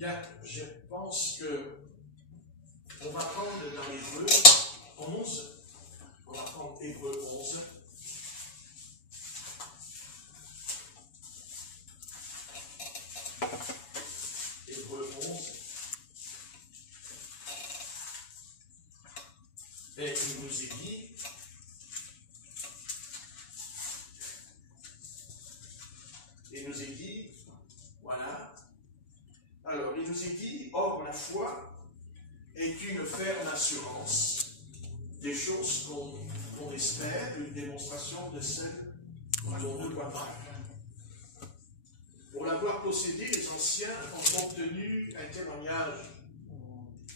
Bien, je pense que on va prendre dans Hébreux 11, on va prendre Hébreux 11. Hébreux 11. Et il nous est dit, voilà. Alors, il nous est dit, or la foi est une ferme assurance des choses qu'on espère, une démonstration de celles dont on ne voit pas. Pour l'avoir possédé, les anciens ont obtenu un témoignage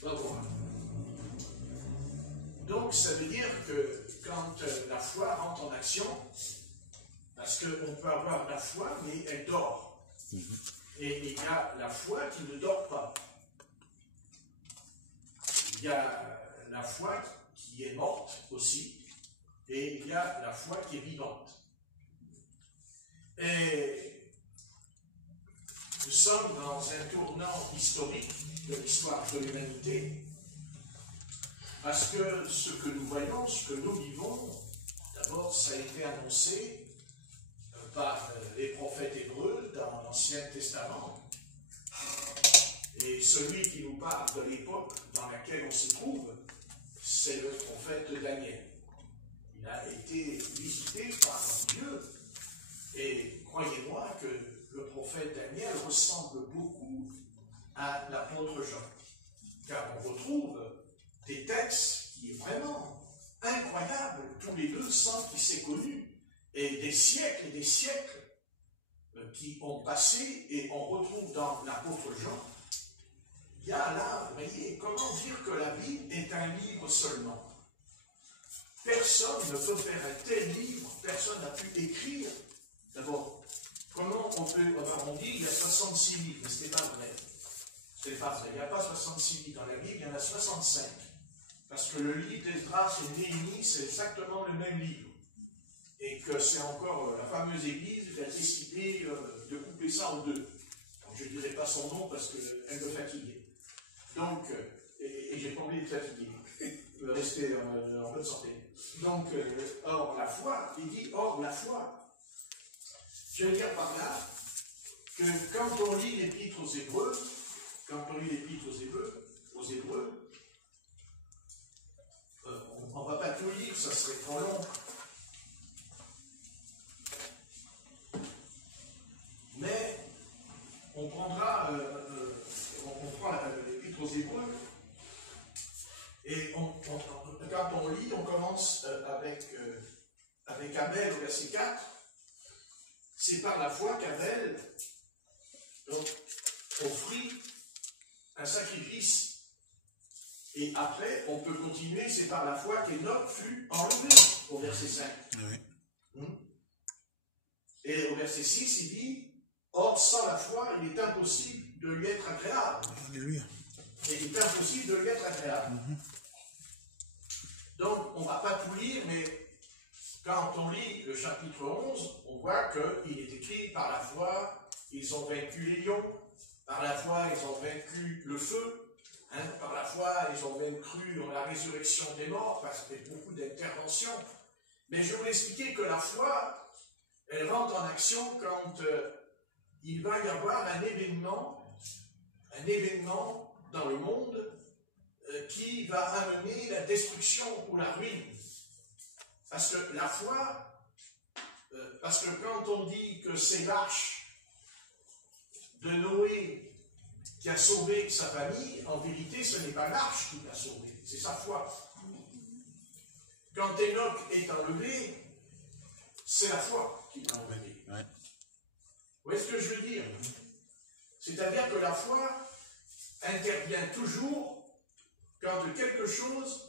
favorable. Donc, ça veut dire que quand la foi rentre en action, parce qu'on peut avoir la foi, mais elle dort. Et il y a la foi qui ne dort pas. Il y a la foi qui est morte aussi, et il y a la foi qui est vivante. Et nous sommes dans un tournant historique de l'histoire de l'humanité, parce que ce que nous voyons, ce que nous vivons, d'abord ça a été annoncé par les prophètes hébreux dans l'Ancien Testament. Et celui qui nous parle de l'époque dans laquelle on se trouve, c'est le prophète Daniel. Il a été visité par Dieu. Et croyez-moi que le prophète Daniel ressemble beaucoup à l'apôtre Jean. Car on retrouve des textes qui sont vraiment incroyables, tous les deux, sans qu'il s'est connu. Et des siècles qui ont passé, et on retrouve dans l'apôtre Jean, il y a là, vous voyez, comment dire que la Bible est un livre seulement. Personne ne peut faire un tel livre, personne n'a pu écrire. D'abord, comment on peut, on dit il y a 66 livres, mais ce n'est pas vrai. Ce n'est pas vrai, il n'y a pas 66 livres dans la Bible, il y en a 65. Parce que le livre d'Esdras et Néhémie, c'est exactement le même livre. Et que c'est encore la fameuse église qui a décidé de couper ça en deux. Donc, je ne dirai pas son nom parce qu'elle me fatiguait. Donc, et j'ai pas envie de fatiguer, rester en bonne santé. Donc, or la foi, il dit or la foi. Je veux dire par là que quand on lit l'épître aux Hébreux, aux Hébreux, on ne va pas tout lire, ça serait trop long. Mais on prendra, on prend l'épître aux Hébreux, et quand on lit, on commence avec Abel au verset 4. C'est par la foi qu'Abel offrit un sacrifice. Et après, on peut continuer, c'est par la foi qu'Enoch fut enlevé, au verset 5. Oui. Et au verset 6, il dit, or, sans la foi, il est impossible de lui être agréable. Alléluia. Et il est impossible de lui être agréable. Donc, on ne va pas tout lire, mais quand on lit le chapitre 11, on voit qu'il est écrit, par la foi, ils ont vaincu les lions, par la foi, ils ont vaincu le feu, par la foi, ils ont même cru en la résurrection des morts, parce qu'il y a beaucoup d'interventions. Mais je voulais expliquer que la foi, elle rentre en action quand il va y avoir un événement dans le monde qui va amener la destruction ou la ruine. Parce que la foi, parce que quand on dit que c'est l'arche de Noé qui a sauvé sa famille, en vérité, ce n'est pas l'arche qui l'a sauvé, c'est sa foi. Quand Enoch est enlevé, c'est la foi qui l'a enlevé. Ouais. Vous voyez ce que je veux dire? C'est-à-dire que la foi intervient toujours quand quelque chose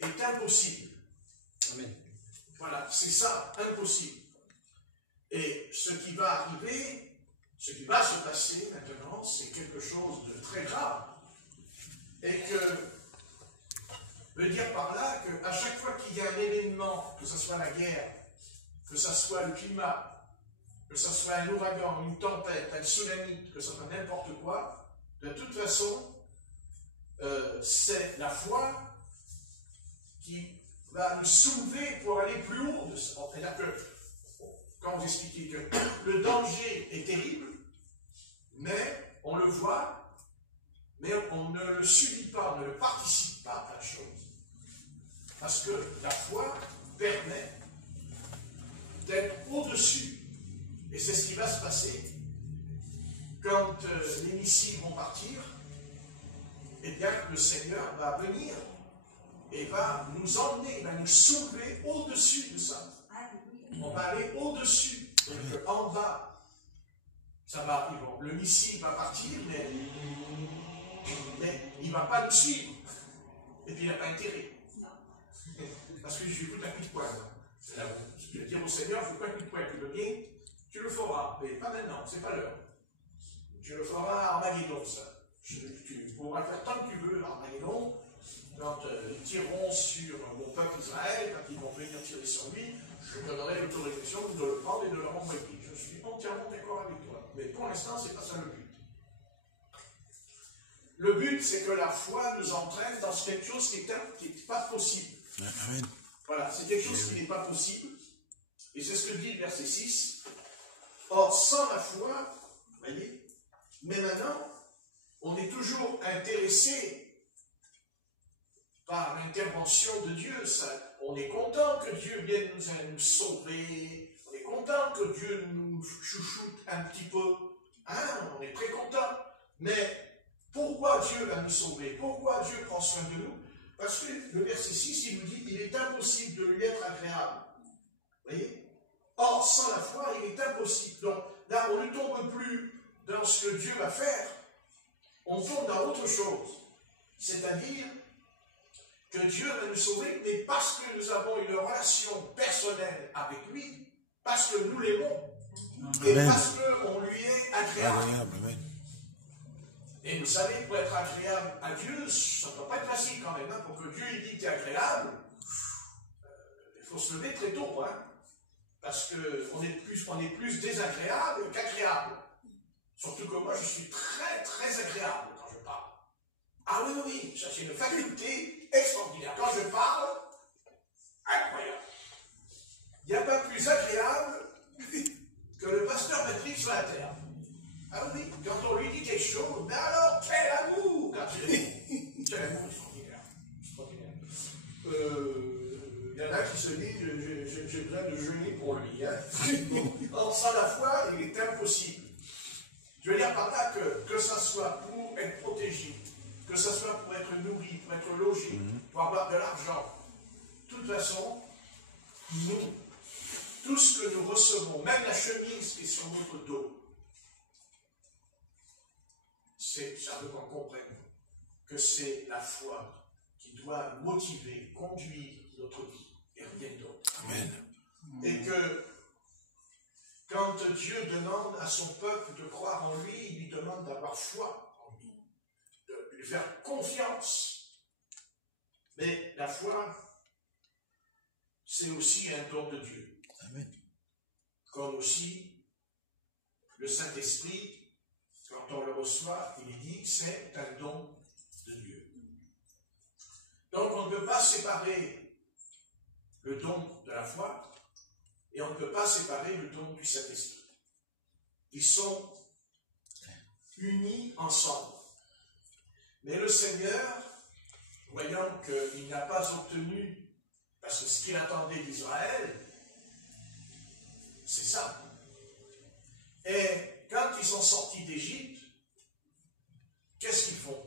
est impossible. Amen. Voilà, c'est ça, impossible. Et ce qui va arriver, ce qui va se passer maintenant, c'est quelque chose de très grave. Et que, veut dire par là qu'à chaque fois qu'il y a un événement, que ce soit la guerre, que ce soit le climat, que ce soit un ouragan, une tempête, un tsunami, que ce soit n'importe quoi, de toute façon, c'est la foi qui va nous soulever pour aller plus haut. C'est-à-dire que, quand vous expliquez que le danger est terrible, mais on le voit, mais on ne le subit pas, on ne le participe pas à la chose. Parce que la foi permet d'être au-dessus. Et c'est ce qui va se passer quand les missiles vont partir. Eh bien, le Seigneur va venir et va nous emmener, va nous soulever au-dessus de ça. On va aller au-dessus. Donc, en bas, ça va arriver. Bon, le missile va partir, mais il ne va pas nous suivre. Et puis, il n'a pas intérêt. Parce que je lui coûte un coup de poing. Je vais dire au Seigneur, je ne veux pas un coup de poing. Tu veux bien, tu le feras. Mais pas maintenant, c'est pas l'heure. Tu le feras à Armageddon, ça. Tu pourras faire tant que tu veux à Armageddon. Quand ils tireront sur mon peuple Israël, quand ils vont venir tirer sur lui, je te donnerai l'autorisation de le prendre et de le renvoyer. Je suis entièrement d'accord avec toi. Mais pour l'instant, ce n'est pas ça le but. Le but, c'est que la foi nous entraîne dans quelque chose qui n'est pas possible. Amen. Voilà, c'est quelque chose qui n'est pas possible. Et c'est ce que dit le verset 6. Or, sans la foi, vous voyez, mais maintenant, on est toujours intéressé par l'intervention de Dieu. Ça, on est content que Dieu vienne nous sauver. On est content que Dieu nous chouchoute un petit peu. Hein, on est très content. Mais pourquoi Dieu va nous sauver? Pourquoi Dieu prend soin de nous? Parce que le verset 6, il nous dit, il est impossible de lui être agréable. Vous voyez? Or, sans la foi, il est impossible. Donc, là, on ne tombe plus dans ce que Dieu va faire. On tombe dans autre chose. C'est-à-dire que Dieu va nous sauver, mais parce que nous avons une relation personnelle avec lui, parce que nous l'aimons, et parce qu'on lui est agréable. Et vous savez, pour être agréable à Dieu, ça ne doit pas être facile quand même. Hein. Pour que Dieu il dit que tu es agréable, il faut se lever très tôt. Hein. Parce qu'on est plus désagréable qu'agréable. Surtout que moi, je suis très, très agréable quand je parle. Ah oui, oui, ça c'est une faculté extraordinaire. Quand je parle, incroyable. Il n'y a pas plus agréable que le pasteur Patrick sur la terre. Ah oui, quand on lui dit quelque chose, mais alors, quel amour! Quel amour extraordinaire. Il y en a qui se disent, j'ai besoin de jeûner pour lui. Hein. Or, sans la foi, il est impossible. Je veux dire par là que ça soit pour être protégé, que ça soit pour être nourri, pour être logé, pour avoir de l'argent. De toute façon, nous, tout ce que nous recevons, même la chemise qui est sur notre dos, ça veut qu'on comprenne que c'est la foi qui doit motiver, conduire notre vie et rien d'autre. Amen. Et que quand Dieu demande à son peuple de croire en lui, il lui demande d'avoir foi en lui, de lui faire confiance. Mais la foi, c'est aussi un don de Dieu. Amen. Comme aussi le Saint-Esprit, quand on le reçoit, il est dit, c'est un don de Dieu. Donc on ne peut pas séparer le don de la foi et on ne peut pas séparer le don du Saint-Esprit. Ils sont unis ensemble. Mais le Seigneur, voyant qu'il n'a pas obtenu, parce que ce qu'il attendait d'Israël, c'est ça. Et quand ils sont sortis d'Égypte, qu'est-ce qu'ils font?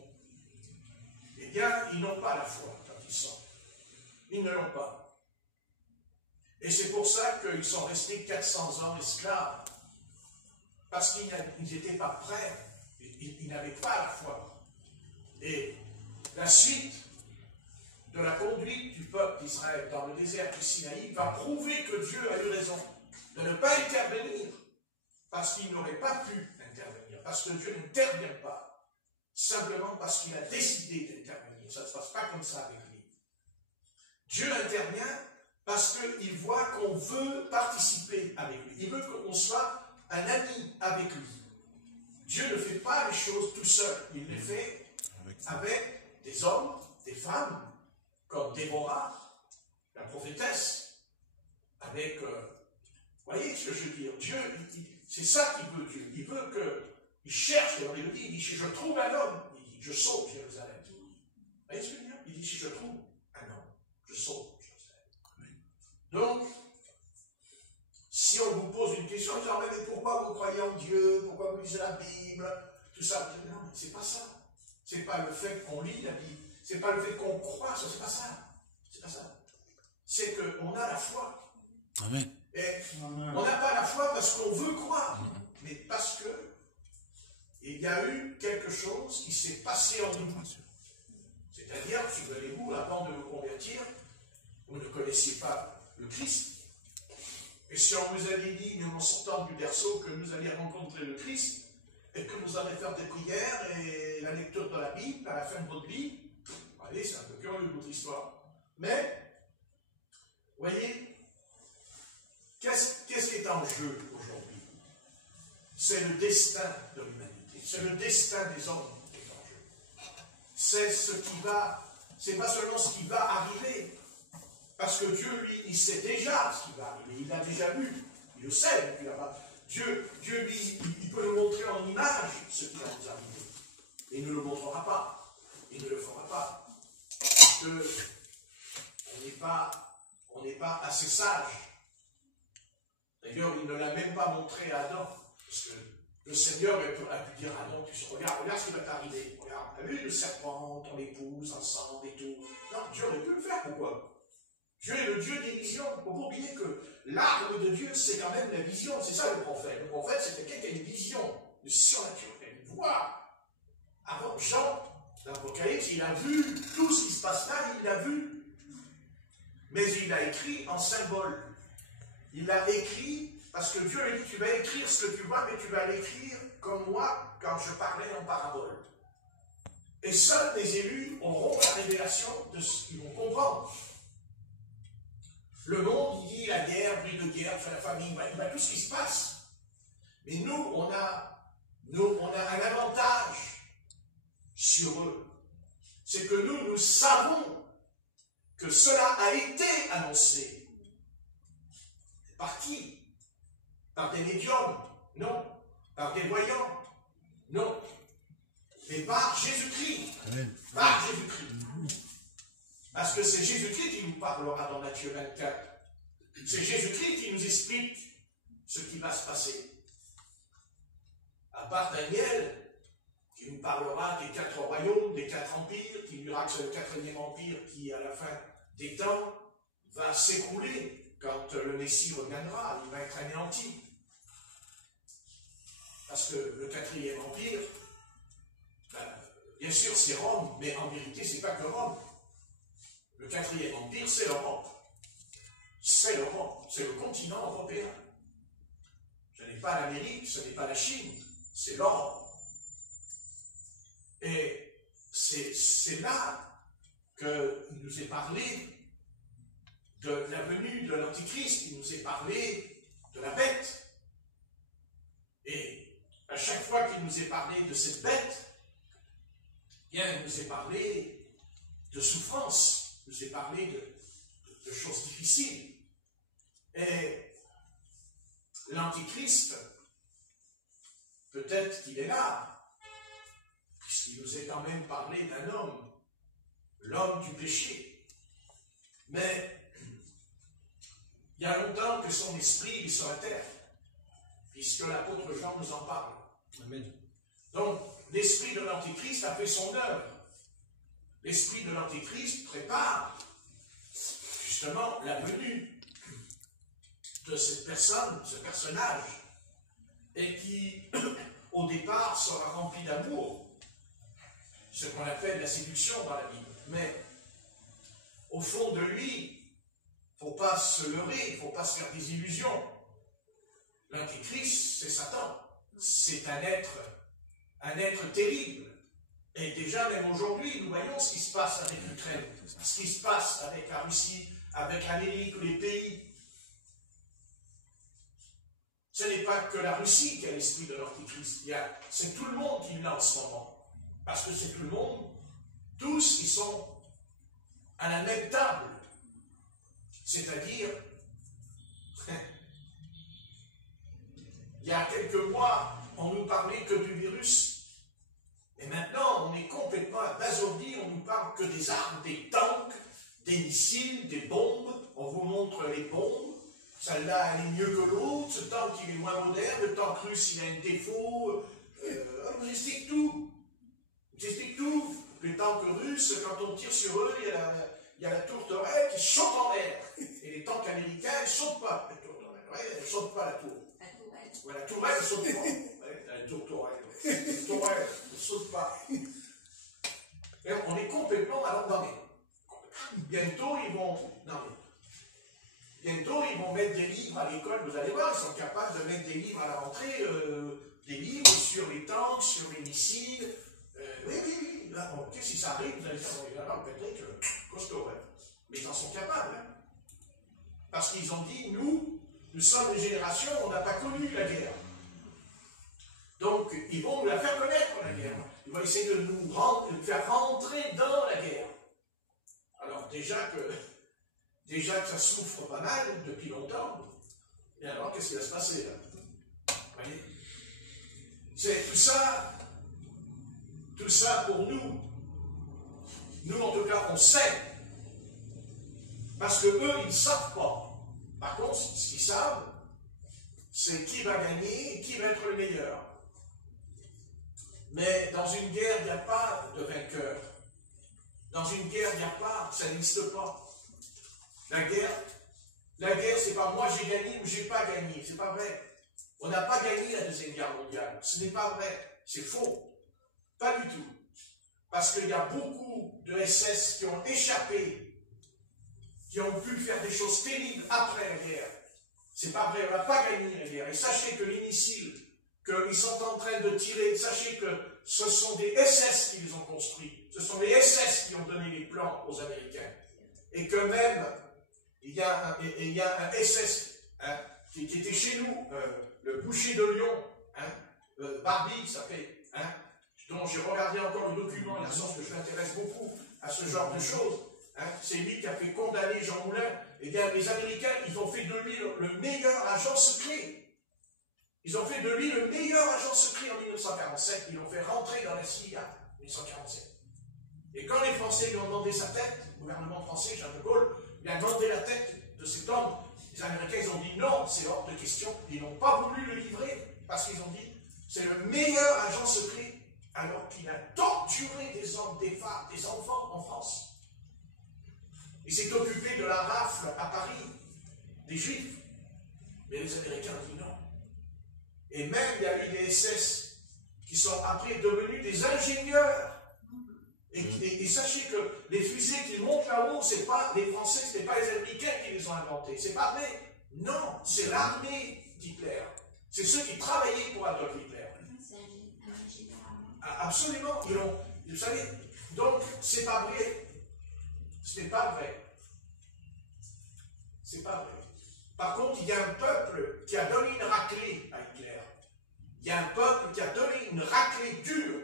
Eh bien, ils n'ont pas la foi quand ils sortent. Ils ne l'ont pas. Et c'est pour ça qu'ils sont restés 400 ans esclaves. Parce qu'ils n'étaient pas prêts. Ils n'avaient pas la foi. Et la suite de la conduite du peuple d'Israël dans le désert du Sinaï va prouver que Dieu a eu raison de ne pas intervenir. Parce qu'il n'aurait pas pu intervenir. Parce que Dieu n'intervient pas. Simplement parce qu'il a décidé d'intervenir. Ça ne se passe pas comme ça avec lui. Dieu intervient parce qu'il voit qu'on veut participer avec lui. Il veut qu'on soit un ami avec lui. Dieu ne fait pas les choses tout seul. Il les fait avec des hommes, des femmes, comme Déborah, la prophétesse, avec... vous voyez ce que je veux dire? Dieu, c'est ça qu'il veut, Dieu. Il veut qu'il cherche, et il dit, si je trouve un homme, il dit, je sauve Jérusalem. Vous voyez ce que je veux dire? Il dit, si je trouve un homme, je sauve Jérusalem. Donc, si on vous pose une question, vous dites, mais pourquoi vous croyez en Dieu? Pourquoi vous lisez la Bible? Tout ça. Non, mais c'est pas ça. C'est pas le fait qu'on lit la Bible. C'est pas le fait qu'on croit, ça, c'est pas ça. C'est pas ça. C'est qu'on a la foi. Amen. Et on n'a pas la foi parce qu'on veut croire, mais parce que il y a eu quelque chose qui s'est passé en nous. C'est-à-dire, souvenez-vous, avant de vous convertir, vous ne connaissiez pas le Christ. Et si on vous avait dit, en sortant du berceau, que vous alliez rencontrer le Christ, et que vous allez faire des prières et la lecture de la Bible à la fin de votre vie, allez, c'est un peu curieux votre histoire. Mais, voyez, qu'est-ce qui est en jeu aujourd'hui? C'est le destin de l'humanité, c'est le destin des hommes qui est en jeu. C'est ce qui va, c'est pas seulement ce qui va arriver, parce que Dieu, lui, il sait déjà ce qui va arriver, il l'a déjà vu, il le sait, Dieu, lui, il peut le montrer en image, ce qui va nous arriver. Et il ne le montrera pas, il ne le fera pas, parce que on n'est pas assez sage. D'ailleurs, il ne l'a même pas montré à Adam, parce que le Seigneur a pu dire à Adam, regarde ce qui va t'arriver, regarde, t'as vu le serpent, ton épouse, ensemble et tout. Non, Dieu aurait pu le faire, pourquoi? Dieu est le Dieu des visions. Il ne faut pas oublier que l'arme de Dieu, c'est quand même la vision. C'est ça le prophète. Le prophète, c'est quelqu'un qui a une vision, une surnaturelle, une voix. Avant Jean, l'Apocalypse, il a vu tout ce qui se passe là, il l'a vu. Mais il a écrit en symbole. Il l'a écrit parce que Dieu lui dit, tu vas écrire ce que tu vois, mais tu vas l'écrire comme moi quand je parlais en parabole. Et seuls les élus auront la révélation de ce qu'ils vont comprendre. Le monde, il dit la guerre, bruit de guerre, la famine, il va tout ce qui se passe. Mais nous, on a un avantage sur eux. C'est que nous savons que cela a été annoncé. Par qui? Par des médiums? Non. Par des voyants? Non. Mais par Jésus-Christ. Par Jésus-Christ. Parce que c'est Jésus-Christ qui nous parlera dans Matthieu 24. C'est Jésus-Christ qui nous explique ce qui va se passer. À part Daniel, qui nous parlera des 4 royaumes, des 4 empires, qui nous dira que c'est le 4e empire qui, à la fin des temps, va s'écrouler quand le Messie reviendra, il va être anéanti. Parce que le 4e empire, bien sûr c'est Rome, mais en vérité c'est pas que Rome. Le 4e empire, c'est l'Europe. C'est l'Europe, c'est le continent européen. Ce n'est pas l'Amérique, ce n'est pas la Chine, c'est l'Europe. Et c'est là qu'il nous est parlé de la venue de l'Antichrist, il nous est parlé de la bête. Et à chaque fois qu'il nous est parlé de cette bête, bien, il nous est parlé de souffrance, il nous est parlé de choses difficiles. Et l'Antichrist, peut-être qu'il est là, puisqu'il nous est quand même parlé d'un homme, l'homme du péché. Mais il y a longtemps que son esprit est sur la terre, puisque l'apôtre Jean nous en parle. Amen. Donc, l'esprit de l'Antichrist a fait son œuvre. L'esprit de l'Antichrist prépare justement la venue de cette personne, ce personnage, et qui, au départ, sera rempli d'amour, ce qu'on appelle la séduction dans la Bible. Mais, au fond de lui, il ne faut pas se leurrer, il ne faut pas se faire des illusions. L'Antichrist, c'est Satan. C'est un être terrible. Et déjà, même aujourd'hui, nous voyons ce qui se passe avec l'Ukraine, ce qui se passe avec la Russie, avec l'Amérique, les pays. ce n'est pas que la Russie qui a l'esprit de l'Antichrist, c'est tout le monde qui l'a en ce moment. Parce que c'est tout le monde, tous ils sont à la même table. C'est-à-dire, il y a quelques mois, on nous parlait que du virus, et maintenant on est complètement abasourdi, on nous parle que des armes, des tanks, des missiles, des bombes, on vous montre les bombes, celle-là elle est mieux que l'autre, ce tank il est moins moderne, le tank russe il a un défaut, on explique tout. J'explique tout. Les tanks russes, quand on tire sur eux, il y a la tourterelle qui saute en l'air. Et les tanks américains, ils ne sautent pas. La tourterelle, ouais, elle ne saute pas la tour. La tourelle. Ouais, la tourelle, elle ne saute pas. Ouais, la tourterelle. La tourelle, elle ne saute pas. Et on est complètement à l'endormi. Bientôt, ils vont. Non, bientôt, ils vont mettre des livres à l'école. Vous allez voir, ils sont capables de mettre des livres à la rentrée, des livres sur les tanks, sur les missiles. Oui. Là, bon, si ça arrive, vous allez dire, Patrick, costaud, hein. Mais ils en sont capables. Hein. Parce qu'ils ont dit, nous sommes une génération, on n'a pas connu la guerre. Donc, ils vont nous la faire connaître, la guerre. Ils vont essayer de nous faire rentrer dans la guerre. Alors, déjà que ça souffre pas mal depuis longtemps, et alors, qu'est-ce qui va se passer, là? Vous voyez? C'est tout ça pour nous. Nous, en tout cas, on sait. Parce que eux, ils ne savent pas. Par contre, ce qu'ils savent, c'est qui va gagner et qui va être le meilleur. Mais dans une guerre, il n'y a pas de vainqueur. Dans une guerre, il n'y a pas, ça n'existe pas. La guerre, c'est pas moi j'ai gagné ou j'ai pas gagné. C'est pas vrai. On n'a pas gagné la Deuxième Guerre mondiale. Ce n'est pas vrai. C'est faux. Pas du tout. Parce qu'il y a beaucoup de SS qui ont échappé, qui ont pu faire des choses terribles après la guerre. C'est pas vrai, on n'a pas gagné la guerre. Et sachez que les missiles qu'ils sont en train de tirer, sachez que ce sont des SS qui les ont construits. Ce sont les SS qui ont donné les plans aux Américains. Et que même, il y a un SS hein, qui était chez nous, le boucher de Lyon, hein, Barbie, ça fait... Hein, dont j'ai regardé encore le document, il y a sens que je m'intéresse beaucoup à ce genre de choses. Hein. C'est lui qui a fait condamner Jean Moulin. Eh bien, les Américains, ils ont fait de lui le meilleur agent secret. Ils ont fait de lui le meilleur agent secret en 1947. Ils l'ont fait rentrer dans la CIA en 1947. Et quand les Français lui ont demandé sa tête, le gouvernement français, Charles de Gaulle, lui a demandé la tête de cet homme, les Américains, ils ont dit non, c'est hors de question. Ils n'ont pas voulu le livrer parce qu'ils ont dit c'est le meilleur agent secret. Alors qu'il a torturé des hommes, des femmes, des enfants en France. Il s'est occupé de la rafle à Paris, des Juifs. Mais les Américains ont dit non. Et même, il y a eu des SS qui sont après devenus des ingénieurs. Et sachez que les fusées qui montent là-haut, ce n'est pas les Français, ce n'est pas les Américains qui les ont inventés. C'est pas vrai. Non, c'est l'armée d'Hitler. C'est ceux qui travaillaient pour Adolf Hitler. Absolument, vous savez, donc c'est pas vrai. Ce n'est pas vrai. C'est pas vrai. Par contre, il y a un peuple qui a donné une raclée à Hitler. Il y a un peuple qui a donné une raclée dure.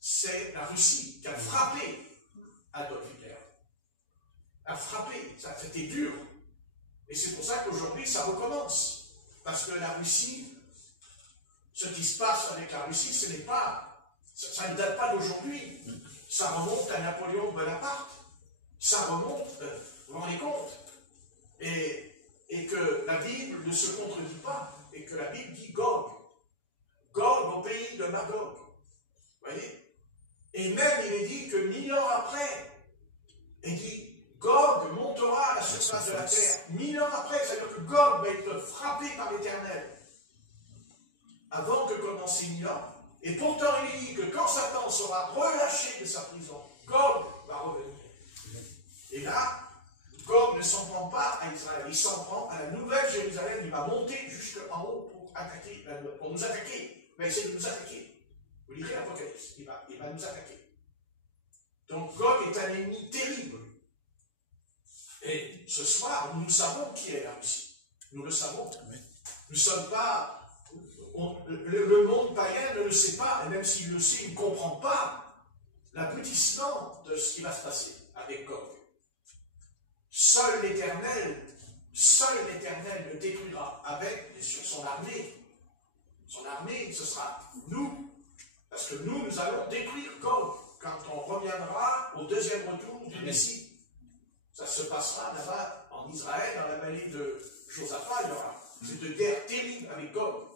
C'est la Russie qui a frappé Adolf Hitler. A frappé, ça c'était dur. Et c'est pour ça qu'aujourd'hui ça recommence. Parce que la Russie, ce qui se passe avec la Russie, ce n'est pas, ça ne date pas d'aujourd'hui. Ça remonte à Napoléon Bonaparte. Ça remonte, vous vous rendez compte? Et que la Bible ne se contredit pas. Et que la Bible dit Gog. Gog au pays de Magog. Vous voyez? Et même il est dit que 1000 ans après, il dit Gog montera à la surface de la terre. 1000 ans après, c'est-à-dire que Gog va être frappé par l'Éternel. Avant que commence 1000 ans. Et pourtant, il dit que quand Satan sera relâché de sa prison, Gog va revenir. Et là, Gog ne s'en prend pas à Israël, il s'en prend à la nouvelle Jérusalem. Il va monter jusqu'en haut pour nous attaquer. Il va essayer de nous attaquer. Vous lirez l'Apocalypse, il va nous attaquer. Donc Gog est un ennemi terrible. Et ce soir, nous savons qui est la Russie. Nous le savons. Nous ne sommes pas... le monde païen ne le sait pas, et même s'il le sait, il ne comprend pas l'aboutissement de ce qui va se passer avec Gog. Seul l'Éternel le détruira avec, bien sûr, son armée. Son armée, ce sera nous, parce que nous allons détruire Gog quand on reviendra au deuxième retour du Messie. Ça se passera là-bas en Israël, dans la vallée de Josaphat. Il y aura cette guerre terrible avec Gog.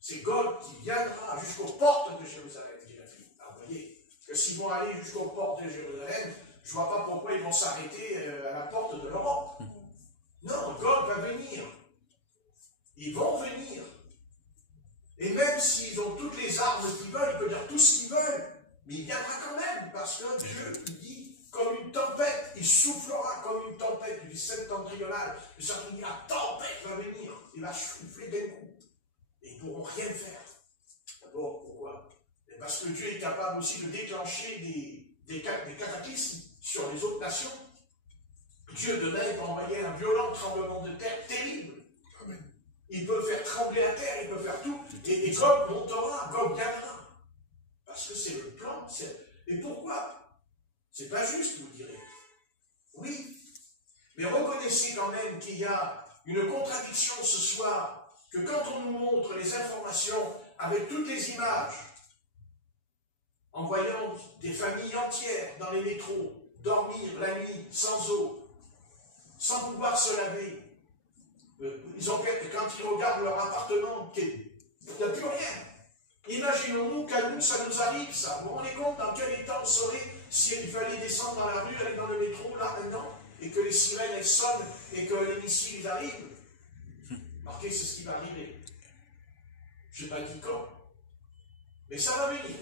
C'est Gog qui viendra jusqu'aux portes de Jérusalem, dit la Bible. Alors, vous voyez que s'ils vont aller jusqu'aux portes de Jérusalem, je ne vois pas pourquoi ils vont s'arrêter à la porte de l'Europe. Non, Gog va venir. Ils vont venir. Et même s'ils ont toutes les armes qu'ils veulent, ils peuvent dire tout ce qu'ils veulent, mais il viendra quand même, parce que Dieu, il dit, comme une tempête, il soufflera comme une tempête du septentrional. Le Seigneur dit, la tempête va venir, il va souffler d'un coup. Et ils ne pourront rien faire. D'abord, pourquoi? Parce que Dieu est capable aussi de déclencher des cataclysmes sur les autres nations. Dieu demain peut envoyer un violent tremblement de terre terrible. Amen. Il peut faire trembler la terre, il peut faire tout. Et Gog montera, Gog gagnera. Parce que c'est le plan. Et pourquoi? C'est pas juste, vous direz. Oui. Mais reconnaissez quand même qu'il y a une contradiction ce soir, que quand on nous montre les informations avec toutes les images, en voyant des familles entières dans les métros, dormir la nuit sans eau, sans pouvoir se laver, quand ils regardent leur appartement, il n'y a plus rien. Imaginons-nous qu'à nous, ça nous arrive, ça. Vous vous rendez compte dans quel état on serait s'il fallait descendre dans la rue, aller dans le métro, là, maintenant, et que les sirènes, elles sonnent, et que les missiles arrivent? Marquez, c'est ce qui va arriver. Je n'ai pas dit quand. Mais ça va venir.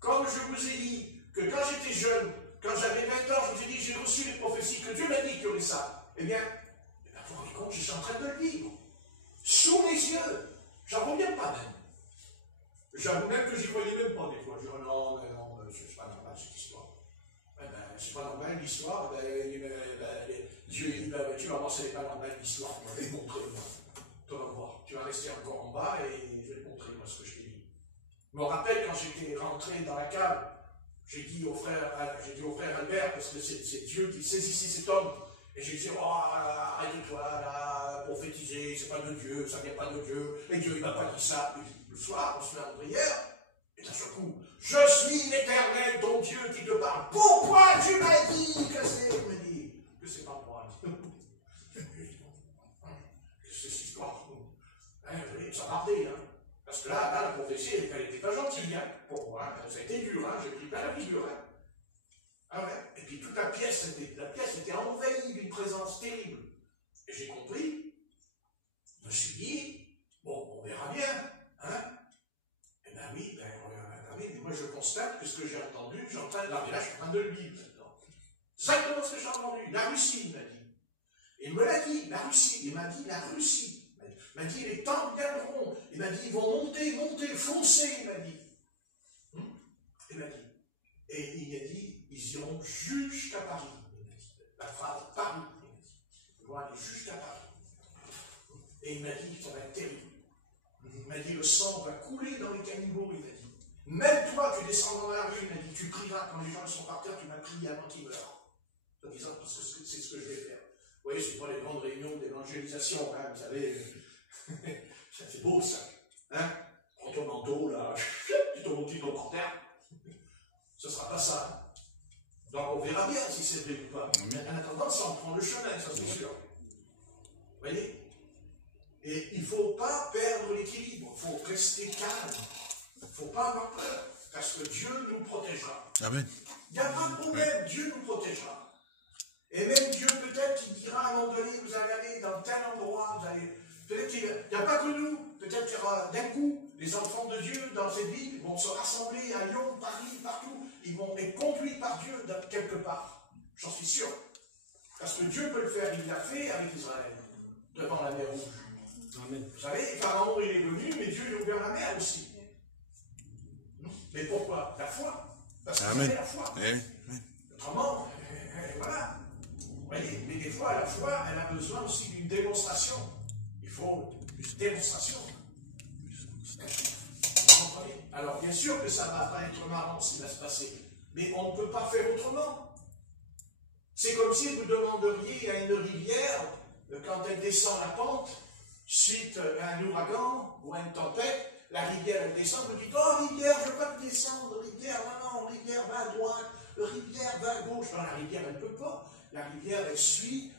Comme je vous ai dit que quand j'étais jeune, quand j'avais 20 ans, je vous ai dit, j'ai reçu les prophéties, que Dieu m'a dit qu'il y aurait ça. Eh bien, vous vous rendez compte, je suis en train de le vivre. Sous mes yeux. J'en reviens pas même. J'avoue même que j'y croyais même pas des fois. Je dis, non, c'est pas normal cette histoire. Eh ben, c'est pas normal l'histoire. Dieu dit, tu vas voir, c'est pas normal l'histoire. Je vais te montrer, moi. Tu vas voir. Tu vas rester encore en bas et je vais te montrer, moi, ce que je t'ai dit. Je me rappelle quand j'étais rentré dans la cave, j'ai dit au frère Albert, parce que c'est Dieu qui saisissait cet homme, et j'ai dit, oh, arrête-toi, là, prophétiser, c'est pas de Dieu, ça vient pas de Dieu, et Dieu, il m'a pas dit ça. Et le soir, on se met en prière, et d'un seul coup, je suis l'Éternel, ton Dieu qui te parle. Pourquoi tu m'as dit que c'est? Il m'a dit que c'est pas moi. C'est cette histoire. Ça partait, hein. Parce que là, la prophétie, elle n'était pas gentille, hein, pour moi. Ça a été dur, hein. J'ai pris pas la figure, hein. Ah ouais. Et puis toute la pièce était envahie d'une présence terrible. Et j'ai compris. Je me suis dit, bon, on verra bien, hein. Eh bien oui, mais moi je constate que ce que j'ai entendu, là, je suis en train de le vivre maintenant. Exactement ce que j'ai entendu. La Russie, il m'a dit. Il me l'a dit, la Russie. Il m'a dit, la Russie. Il m'a dit, les temps viendront. Il m'a dit, ils vont monter, foncer, il m'a dit. Il m'a dit. Et il a dit, ils iront jusqu'à Paris. Il m'a dit. La phrase, Paris. Il m'a dit. Ils vont aller jusqu'à Paris. Et il m'a dit, ça va être terrible. Il m'a dit, le sang va couler dans les caniveaux, il m'a dit. Même toi, tu descends dans la rue, il m'a dit, tu crieras quand les gens sont par terre, tu m'as crié avant qu'ils meurent. En disant, parce que c'est ce que je vais faire. Vous voyez, c'est pas les grandes réunions d'évangélisation, hein, vous savez. C'est beau ça, hein? Prends ton manteau là, tu tombes par terre. Ce ne sera pas ça. Donc on verra bien si c'est vrai ou pas. Mais en attendant, ça en prend le chemin, ça c'est sûr. Vous voyez? Et il ne faut pas perdre l'équilibre, il faut rester calme. Il ne faut pas avoir peur, parce que Dieu nous protégera. Amen. Il n'y a pas de problème, Dieu nous protégera. Et même Dieu peut-être qui dira à un moment donné, vous allez aller dans tel endroit, vous allez. Peut-être qu'il n'y a pas que nous, peut-être qu'il y aura d'un coup, les enfants de Dieu dans cette ville vont se rassembler à Lyon, Paris, partout. Ils vont être conduits par Dieu quelque part. J'en suis sûr. Parce que Dieu peut le faire, il l'a fait avec Israël, devant la mer Rouge. Amen. Vous savez, Pharaon il est venu, mais Dieu lui a ouvert la mer aussi. Mais pourquoi? La foi. Parce que c'est la foi. Autrement, voilà. Vous voyez, mais des fois, la foi, elle a besoin aussi d'une démonstration. Il faut Démonstration. Vous comprenez? Alors, bien sûr que ça ne va pas être marrant ce qui va se passer, mais on ne peut pas faire autrement. C'est comme si vous demanderiez à une rivière, quand elle descend la pente, suite à un ouragan ou à une tempête, la rivière elle descend, vous dites, oh rivière, je ne veux pas te descendre, rivière, non, rivière va à droite, rivière va à gauche. Non, la rivière elle ne peut pas. La rivière elle suit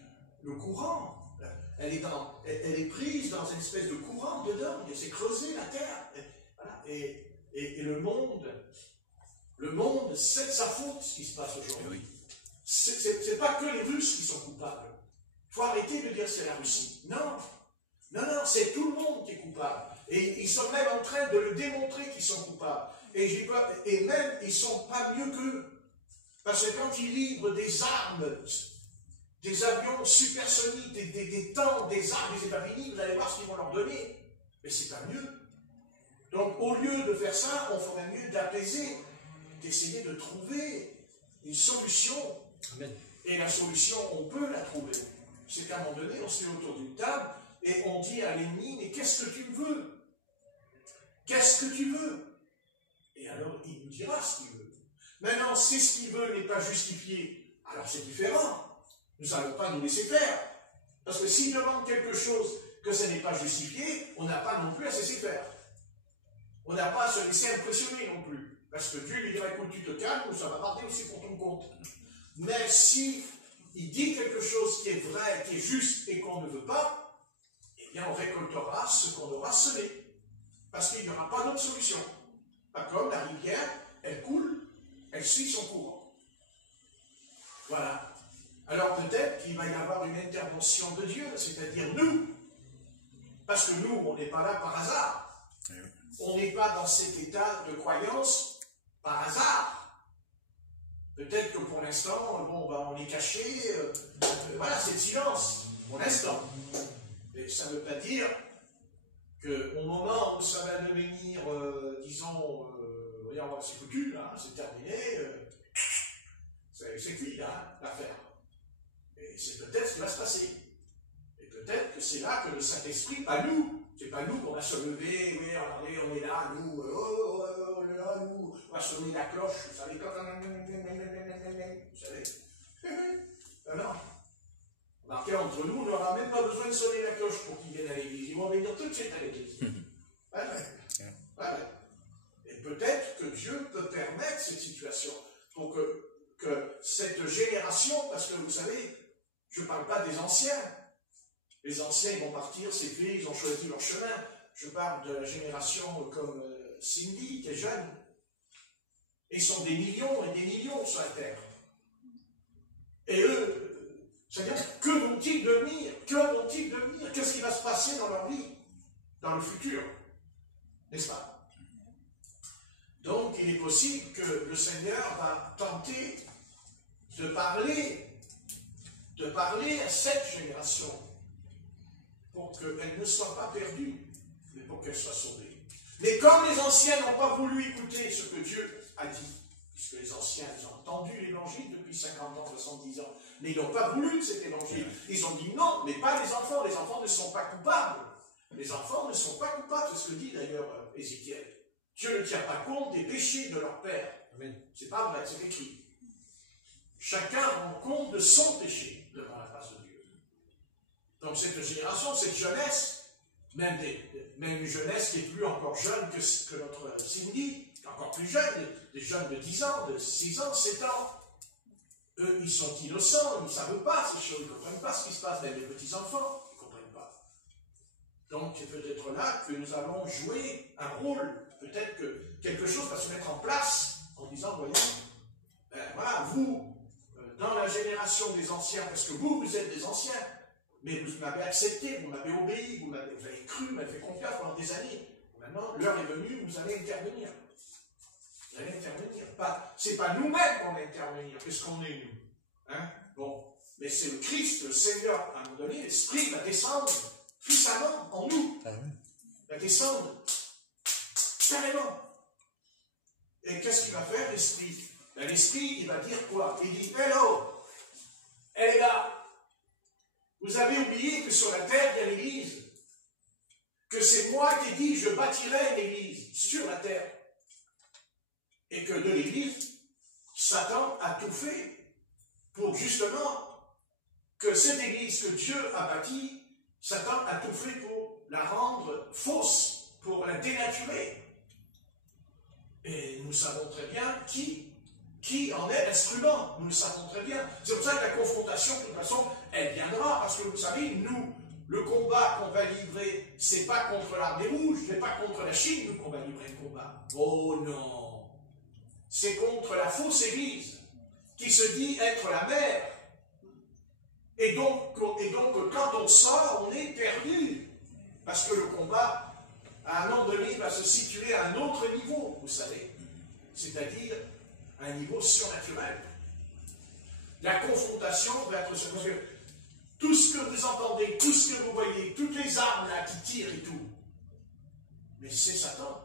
le courant. Elle est prise dans une espèce de courant dedans, il s'est creusé la terre. Voilà. Et le monde, c'est de sa faute ce qui se passe aujourd'hui. C'est pas que les Russes qui sont coupables. Il faut arrêter de dire c'est la Russie. Non, c'est tout le monde qui est coupable. Et ils sont même en train de le démontrer qu'ils sont coupables. Et même, ils ne sont pas mieux qu'eux. Parce que quand ils livrent des armes, des avions supersoniques, des tanks, des armes des États-Unis, vous allez voir ce qu'ils vont leur donner. Mais c'est pas mieux. Donc, au lieu de faire ça, on ferait mieux d'apaiser, d'essayer de trouver une solution. Amen. Et la solution, on peut la trouver. C'est qu'à un moment donné, on se met autour d'une table et on dit à l'ennemi, mais qu'est-ce que tu veux? Qu'est-ce que tu veux? Et alors, il nous dira ce qu'il veut. Maintenant, si ce qu'il veut n'est pas justifié, alors c'est différent. Nous n'allons pas nous laisser faire. Parce que s'il demande quelque chose que ce n'est pas justifié, on n'a pas non plus à se laisser faire. On n'a pas à se laisser impressionner non plus. Parce que Dieu lui dira, écoute, tu te calmes, ça va partir aussi pour ton compte. Mais si il dit quelque chose qui est vrai, qui est juste et qu'on ne veut pas, eh bien on récoltera ce qu'on aura semé. Parce qu'il n'y aura pas d'autre solution. Pas comme la rivière, elle coule, elle suit son courant. Voilà. Alors peut-être qu'il va y avoir une intervention de Dieu, c'est-à-dire nous. Parce que nous, on n'est pas là par hasard. On n'est pas dans cet état de croyance par hasard. Peut-être que pour l'instant, bon, on est caché, voilà, c'est le silence, pour l'instant. Mais ça ne veut pas dire qu'au moment où ça va devenir, disons, regarde, c'est foutu, là, c'est terminé, c'est cuit, là, l'affaire. Et c'est peut-être ce qui va se passer. Et peut-être que c'est là que le Saint-Esprit, pas nous, c'est pas nous qu'on va se lever, oui, regardez, on est là, nous, on est là, nous, on va sonner la cloche, vous savez, vous savez. Non. Remarquez, entre nous, on n'aura même pas besoin de sonner la cloche pour qu'ils viennent à l'église. Ils vont venir tout de suite à l'église. Et peut-être que Dieu peut permettre cette situation pour que cette génération, parce que vous savez, je ne parle pas des anciens. Les anciens, ils vont partir, c'est fait, ils ont choisi leur chemin. Je parle de la génération comme Cindy, qui est jeune. Ils sont des millions et des millions sur la terre. Et eux, c'est-à-dire, que vont-ils devenir? Qu'est-ce qui va se passer dans leur vie? Dans le futur? N'est-ce pas? Donc, il est possible que le Seigneur va tenter de parler à cette génération pour qu'elle ne soit pas perdue, mais pour qu'elle soit sauvée. Mais comme les anciens n'ont pas voulu écouter ce que Dieu a dit, puisque les anciens, ils ont entendu l'évangile depuis 50 ans, 70 ans, mais ils n'ont pas voulu de cet évangile. Ils ont dit non, mais pas les enfants. Les enfants ne sont pas coupables. Les enfants ne sont pas coupables, c'est ce que dit d'ailleurs Ézéchiel. Dieu ne tient pas compte des péchés de leur père. C'est pas vrai, c'est écrit. Chacun rend compte de son péché devant la face de Dieu. Donc cette génération, cette jeunesse, même une jeunesse qui est plus encore jeune que notre Cindy, encore plus jeune, des jeunes de 10 ans, de 6 ans, 7 ans, eux, ils sont innocents, ils ne savent pas ces choses, ils ne comprennent pas ce qui se passe, même les petits-enfants, ils ne comprennent pas. Donc c'est peut-être là que nous allons jouer un rôle, peut-être que quelque chose va se mettre en place, en disant, voyez, voilà, vous, dans la génération des anciens, parce que vous êtes des anciens, mais vous m'avez accepté, vous m'avez obéi, vous avez cru, vous m'avez fait confiance pendant des années. Maintenant, l'heure est venue, vous allez intervenir. Vous allez intervenir. C'est pas nous-mêmes qu'on va intervenir, qu'est-ce qu'on est, nous? Hein? Bon, mais c'est le Christ, le Seigneur, à un moment donné, l'Esprit va descendre puissamment en nous. Va descendre carrément. Et qu'est-ce qu'il va faire, l'Esprit? L'Esprit, il va dire quoi? Il dit, hello, elle est là. Vous avez oublié que sur la terre, il y a l'Église. que c'est moi qui ai dit je bâtirai l'église sur la terre. Et que de l'église, Satan a tout fait pour justement que cette église que Dieu a bâtie, Satan a tout fait pour la rendre fausse, pour la dénaturer. Et nous savons très bien qui en est l'instrument. Nous le savons très bien. C'est pour ça que la confrontation, de toute façon, elle viendra. Parce que vous savez, nous, le combat qu'on va livrer, c'est pas contre l'armée rouge, c'est pas contre la Chine, nous, qu'on va livrer le combat. Oh non! C'est contre la fausse église, qui se dit être la mère. Et donc, quand on sort, on est perdu. Parce que le combat, à un moment donné, va se situer à un autre niveau, vous savez. C'est-à-dire un niveau surnaturel. La confrontation va être sur... Parce que tout ce que vous entendez, tout ce que vous voyez, toutes les armes là qui tirent et tout, mais c'est Satan.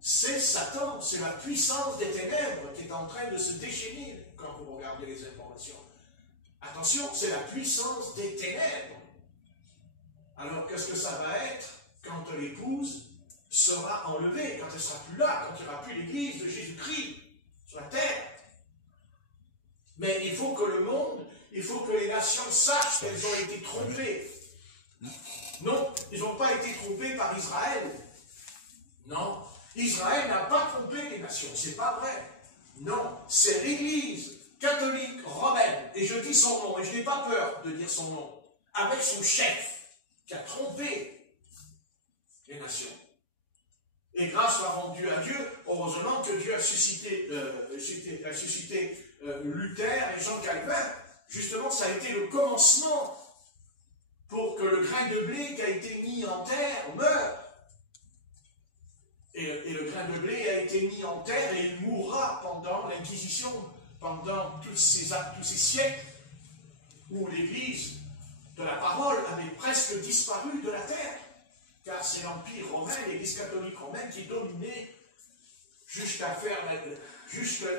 C'est Satan, c'est la puissance des ténèbres qui est en train de se déchaîner quand vous regardez les informations. Attention, c'est la puissance des ténèbres. Alors, qu'est-ce que ça va être quand l'épouse sera enlevée, quand elle ne sera plus là, quand il n'y aura plus l'église de Jésus-Christ sur la terre? Mais il faut que le monde, il faut que les nations sachent qu'elles ont été trompées. Non, ils n'ont pas été trompés par Israël. Non, Israël n'a pas trompé les nations, c'est pas vrai. Non, c'est l'Église catholique romaine, et je dis son nom, et je n'ai pas peur de dire son nom, avec son chef, qui a trompé les nations. Et grâce soit rendue à Dieu, heureusement que Dieu a suscité Luther et Jean Calvin. Justement, ça a été le commencement pour que le grain de blé qui a été mis en terre meure. Et le grain de blé a été mis en terre et il mourra pendant l'Inquisition, pendant tous ces siècles où l'Église de la parole avait presque disparu de la terre. Car c'est l'Empire romain, l'Église catholique romaine qui dominait jusqu'à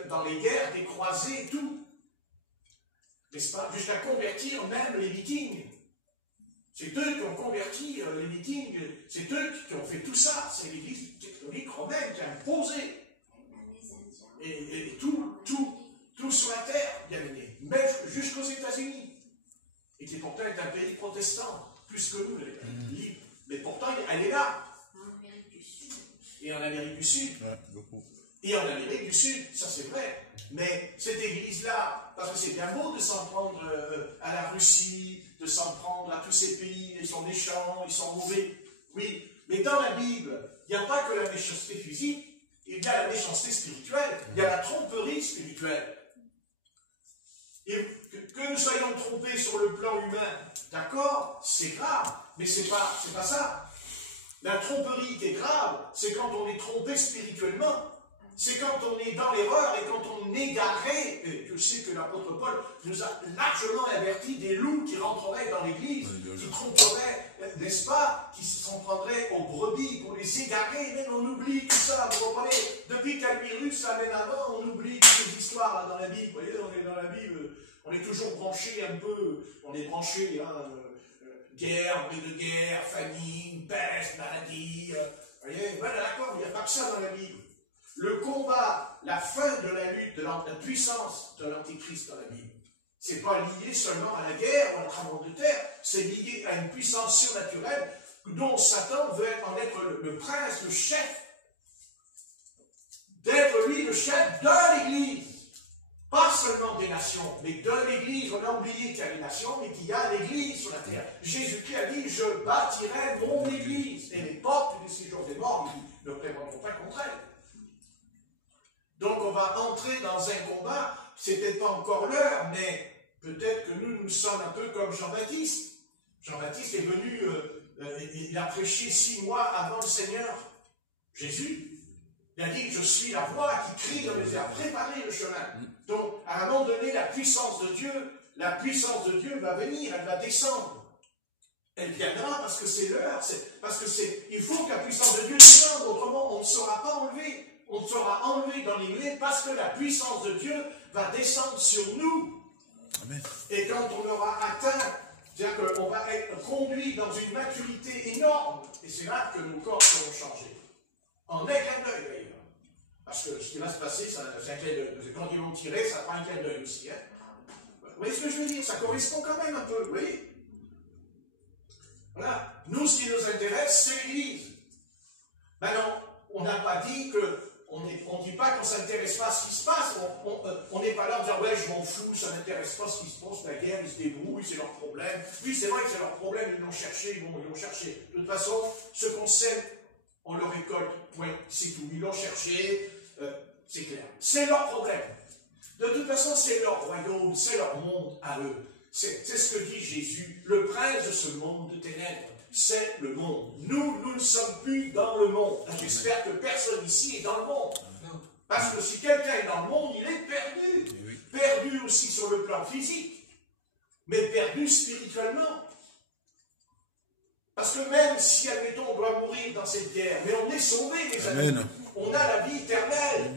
dans les guerres, des croisés et tout. N'est-ce pas? Jusqu'à convertir même les Vikings. C'est eux qui ont converti les Vikings, c'est eux qui ont fait tout ça. C'est l'Église catholique romaine qui a imposé. Et tout sur la terre, bien aimé, même jusqu'aux États-Unis. Et qui pourtant est un pays protestant, plus que nous, libres. Mais pourtant, elle est là. En Amérique du Sud. Et en Amérique du Sud. Ouais, beaucoup. Et en Amérique du Sud, ça c'est vrai. Mais cette église-là, parce que c'est bien beau de s'en prendre à la Russie, de s'en prendre à tous ces pays, ils sont méchants, ils sont mauvais. Oui, mais dans la Bible, il n'y a pas que la méchanceté physique, il y a la méchanceté spirituelle, il y a la tromperie spirituelle. Et que nous soyons trompés sur le plan humain, d'accord, c'est grave, mais c'est pas ça. La tromperie qui est grave, c'est quand on est trompé spirituellement. C'est quand on est dans l'erreur et quand on est égaré. Et je sais que l'apôtre Paul nous a largement averti des loups qui rentreraient dans l'église, qui tromperaient, n'est-ce pas, qui s'en prendraient aux brebis pour les égarer. Mais on oublie tout ça, vous comprenez? Depuis qu'il y a le virus, ça mène avant, on oublie toutes ces histoires là, dans la Bible. Vous voyez, on est dans la Bible, on est toujours branché un peu, on est branché, hein, guerre, de guerre, famine, peste, maladie. Vous voyez, voilà, d'accord, il n'y a pas que ça dans la Bible. Le combat, la fin de la lutte, de la puissance de l'Antichrist dans la Bible, ce n'est pas lié seulement à la guerre ou à un tremblement de terre, c'est lié à une puissance surnaturelle dont Satan veut en être le prince, le chef. D'être lui le chef de l'Église. Pas seulement des nations, mais de l'Église. On a oublié qu'il y a les nations, mais qu'il y a l'Église sur la terre. Jésus-Christ a dit, je bâtirai mon Église. Et les portes du séjour des morts ne prévaudront pas contre elle. Donc on va entrer dans un combat, c'est peut-être pas encore l'heure, mais peut-être que nous sommes un peu comme Jean-Baptiste. Jean-Baptiste est venu, il a prêché 6 mois avant le Seigneur Jésus. Il a dit, je suis la voix qui crie dans les airs, préparez le chemin. Donc, à un moment donné, la puissance de Dieu va venir, elle va descendre. Elle viendra parce que c'est l'heure, il faut que la puissance de Dieu descende, autrement on ne sera pas enlevé. On sera enlevé dans les nuées parce que la puissance de Dieu va descendre sur nous. Amen. Et quand on aura atteint C'est-à-dire qu'on va être conduit dans une maturité énorme, et c'est là que nos corps seront changés. En un clin d'œil, d'ailleurs. Parce que ce qui va se passer, c'est un clin d'œil. Quand ils vont tirer, ça prend un clin d'œil aussi. Hein. Vous voyez ce que je veux dire? Ça correspond quand même un peu, vous voyez? Voilà. Nous, ce qui nous intéresse, c'est l'Église. Maintenant, on n'a pas dit que... On ne dit pas qu'on ne s'intéresse pas à ce qui se passe. On n'est pas là en disant « Ouais, je m'en fous, ça n'intéresse pas ce qui se passe, la guerre, ils se débrouillent, c'est leur problème. » Oui, c'est vrai que c'est leur problème, ils l'ont cherché, ils l'ont cherché. De toute façon, ce qu'on sème, on le récolte. Oui, c'est tout. Ils l'ont cherché, c'est clair. C'est leur problème. De toute façon, c'est leur royaume, c'est leur monde à eux. C'est ce que dit Jésus. Le prince de ce monde de ténèbres, c'est le monde. Nous ne sommes plus dans le monde. J'espère que personne ici est dans le monde. Parce que si quelqu'un est dans le monde, il est perdu. Perdu aussi sur le plan physique, mais perdu spirituellement. Parce que même si, admettons, on doit mourir dans cette guerre, mais on est sauvés, les amis. On a la vie éternelle.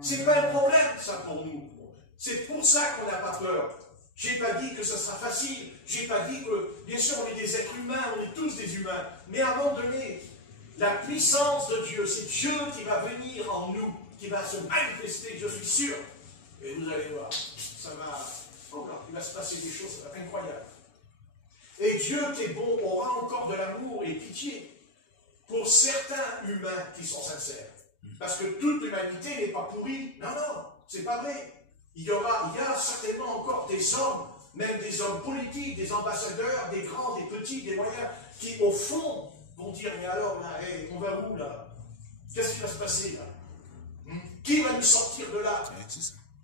C'est pas un problème, ça, pour nous. C'est pour ça qu'on n'a pas peur. J'ai pas dit que ça sera facile. J'ai pas dit que, bien sûr, on est des êtres humains, on est tous des humains. Mais à un moment donné, la puissance de Dieu, c'est Dieu qui va venir en nous, qui va se manifester, je suis sûr. Et vous allez voir, ça va, oh là, il va se passer des choses incroyables. Et Dieu qui est bon aura encore de l'amour et pitié pour certains humains qui sont sincères. Parce que toute l'humanité n'est pas pourrie. Non, non, c'est pas vrai. Il y a certainement encore des hommes, même des hommes politiques, des ambassadeurs, des grands, des petits, des moyens, qui au fond vont dire, mais alors là, hey, on va où là? Qu'est-ce qui va se passer là? Qui va nous sortir de là?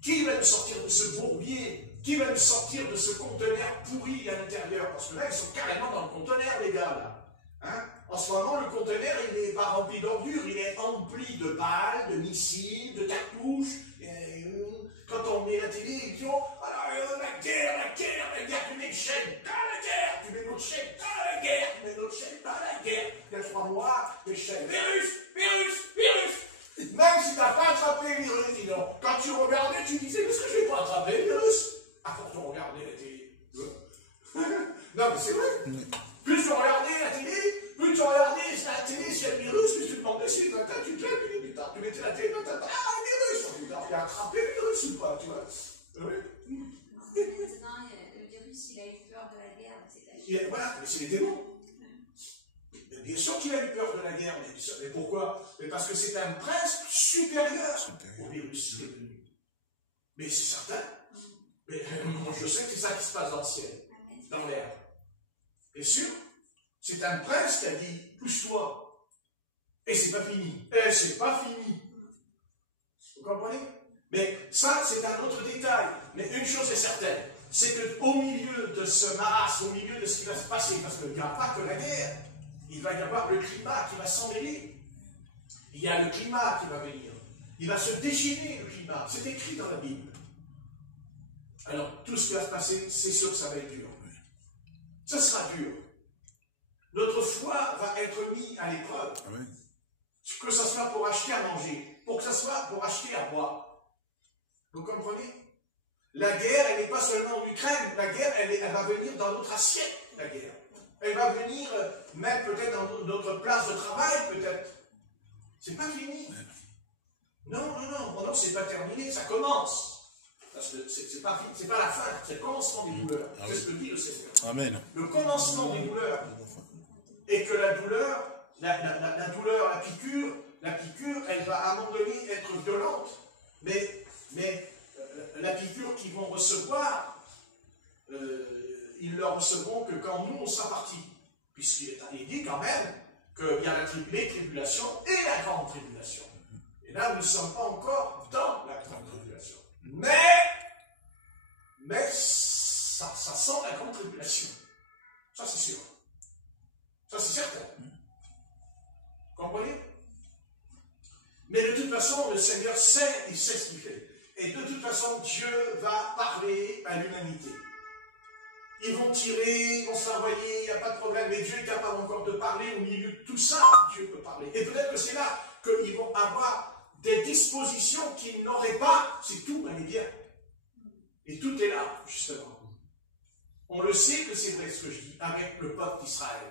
Qui va nous sortir de ce bourbier? Qui va nous sortir de ce conteneur pourri à l'intérieur? Parce que là, ils sont carrément dans le conteneur, les gars, là. Hein? En ce moment, le conteneur, il n'est pas rempli d'ordures, il est rempli de balles, de missiles, de cartouches. Quand on met la télé, ils disent « Alors, la guerre, tu mets une chaîne dans la guerre, tu mets notre chaîne dans la guerre, tu mets notre chaîne dans la guerre. » Il y a 3 mois, les chaînes « Virus !» Même si tu n'as pas attrapé le virus, dis donc. Quand tu regardais, tu disais « Est-ce que je n'ai pas attrapé le virus ?» À force de regarder la télé. Non, mais c'est vrai. Plus tu regardais la télé, plus tu regardais la télé s'il y a le virus, plus tu te demandais si tu te lèves, tu mettais la télé, le virus, il a attrapé le virus ou pas, tu vois. Oui. Maintenant, le virus, il a eu peur de la guerre, c'est voilà, mais c'est les démons. Bien sûr qu'il a eu peur de la guerre, mais pourquoi? Mais parce que c'est un prince supérieur au virus qui est venu. Mais c'est certain. Mais moi, je sais que c'est ça qui se passe dans le ciel, dans l'air. Bien sûr, c'est un prince qui a dit « pousse-toi ». Et c'est pas fini. Et c'est pas fini. Vous comprenez? Mais ça, c'est un autre détail. Mais une chose est certaine, c'est qu'au milieu de ce marasme, au milieu de ce qui va se passer, parce qu'il n'y a pas que la guerre, il va y avoir le climat qui va s'emmêler. Il y a le climat qui va venir. Il va se déchaîner, le climat. C'est écrit dans la Bible. Alors, tout ce qui va se passer, c'est sûr que ça va être dur. Ça sera dur. Notre foi va être mise à l'épreuve. Que ce soit pour acheter à manger, pour que ce soit pour acheter à boire. Vous comprenez? La guerre, elle n'est pas seulement en Ukraine. La guerre, elle va venir dans notre assiette, la guerre. Elle va venir même peut-être dans notre place de travail, peut-être. C'est pas fini. Non, c'est pas terminé, ça commence. Parce que c'est pas la fin, c'est le commencement des douleurs. C'est ce que dit le Seigneur. Amen. Le commencement des douleurs. Et que la douleur, la piqûre, elle va à un moment donné être violente. Mais la piqûre qu'ils vont recevoir, ils ne le recevront que quand nous, on sera partis. Puisqu'il dit quand même qu'il y a les tribulations et la grande tribulation. Et là, nous ne sommes pas encore dans la grande tribulation. Mais ça sent la grande tribulation. Ça, c'est sûr. Ça, c'est certain. Comprenez? Mais de toute façon, le Seigneur sait, il sait ce qu'il fait. Et de toute façon, Dieu va parler à l'humanité. Ils vont tirer, ils vont s'envoyer, il n'y a pas de problème. Mais Dieu est capable encore de parler au milieu de tout ça. Dieu peut parler. Et peut-être que c'est là qu'ils vont avoir des dispositions qu'ils n'auraient pas si tout allait bien. Et tout est là, justement. On le sait que c'est vrai ce que je dis, avec le peuple d'Israël.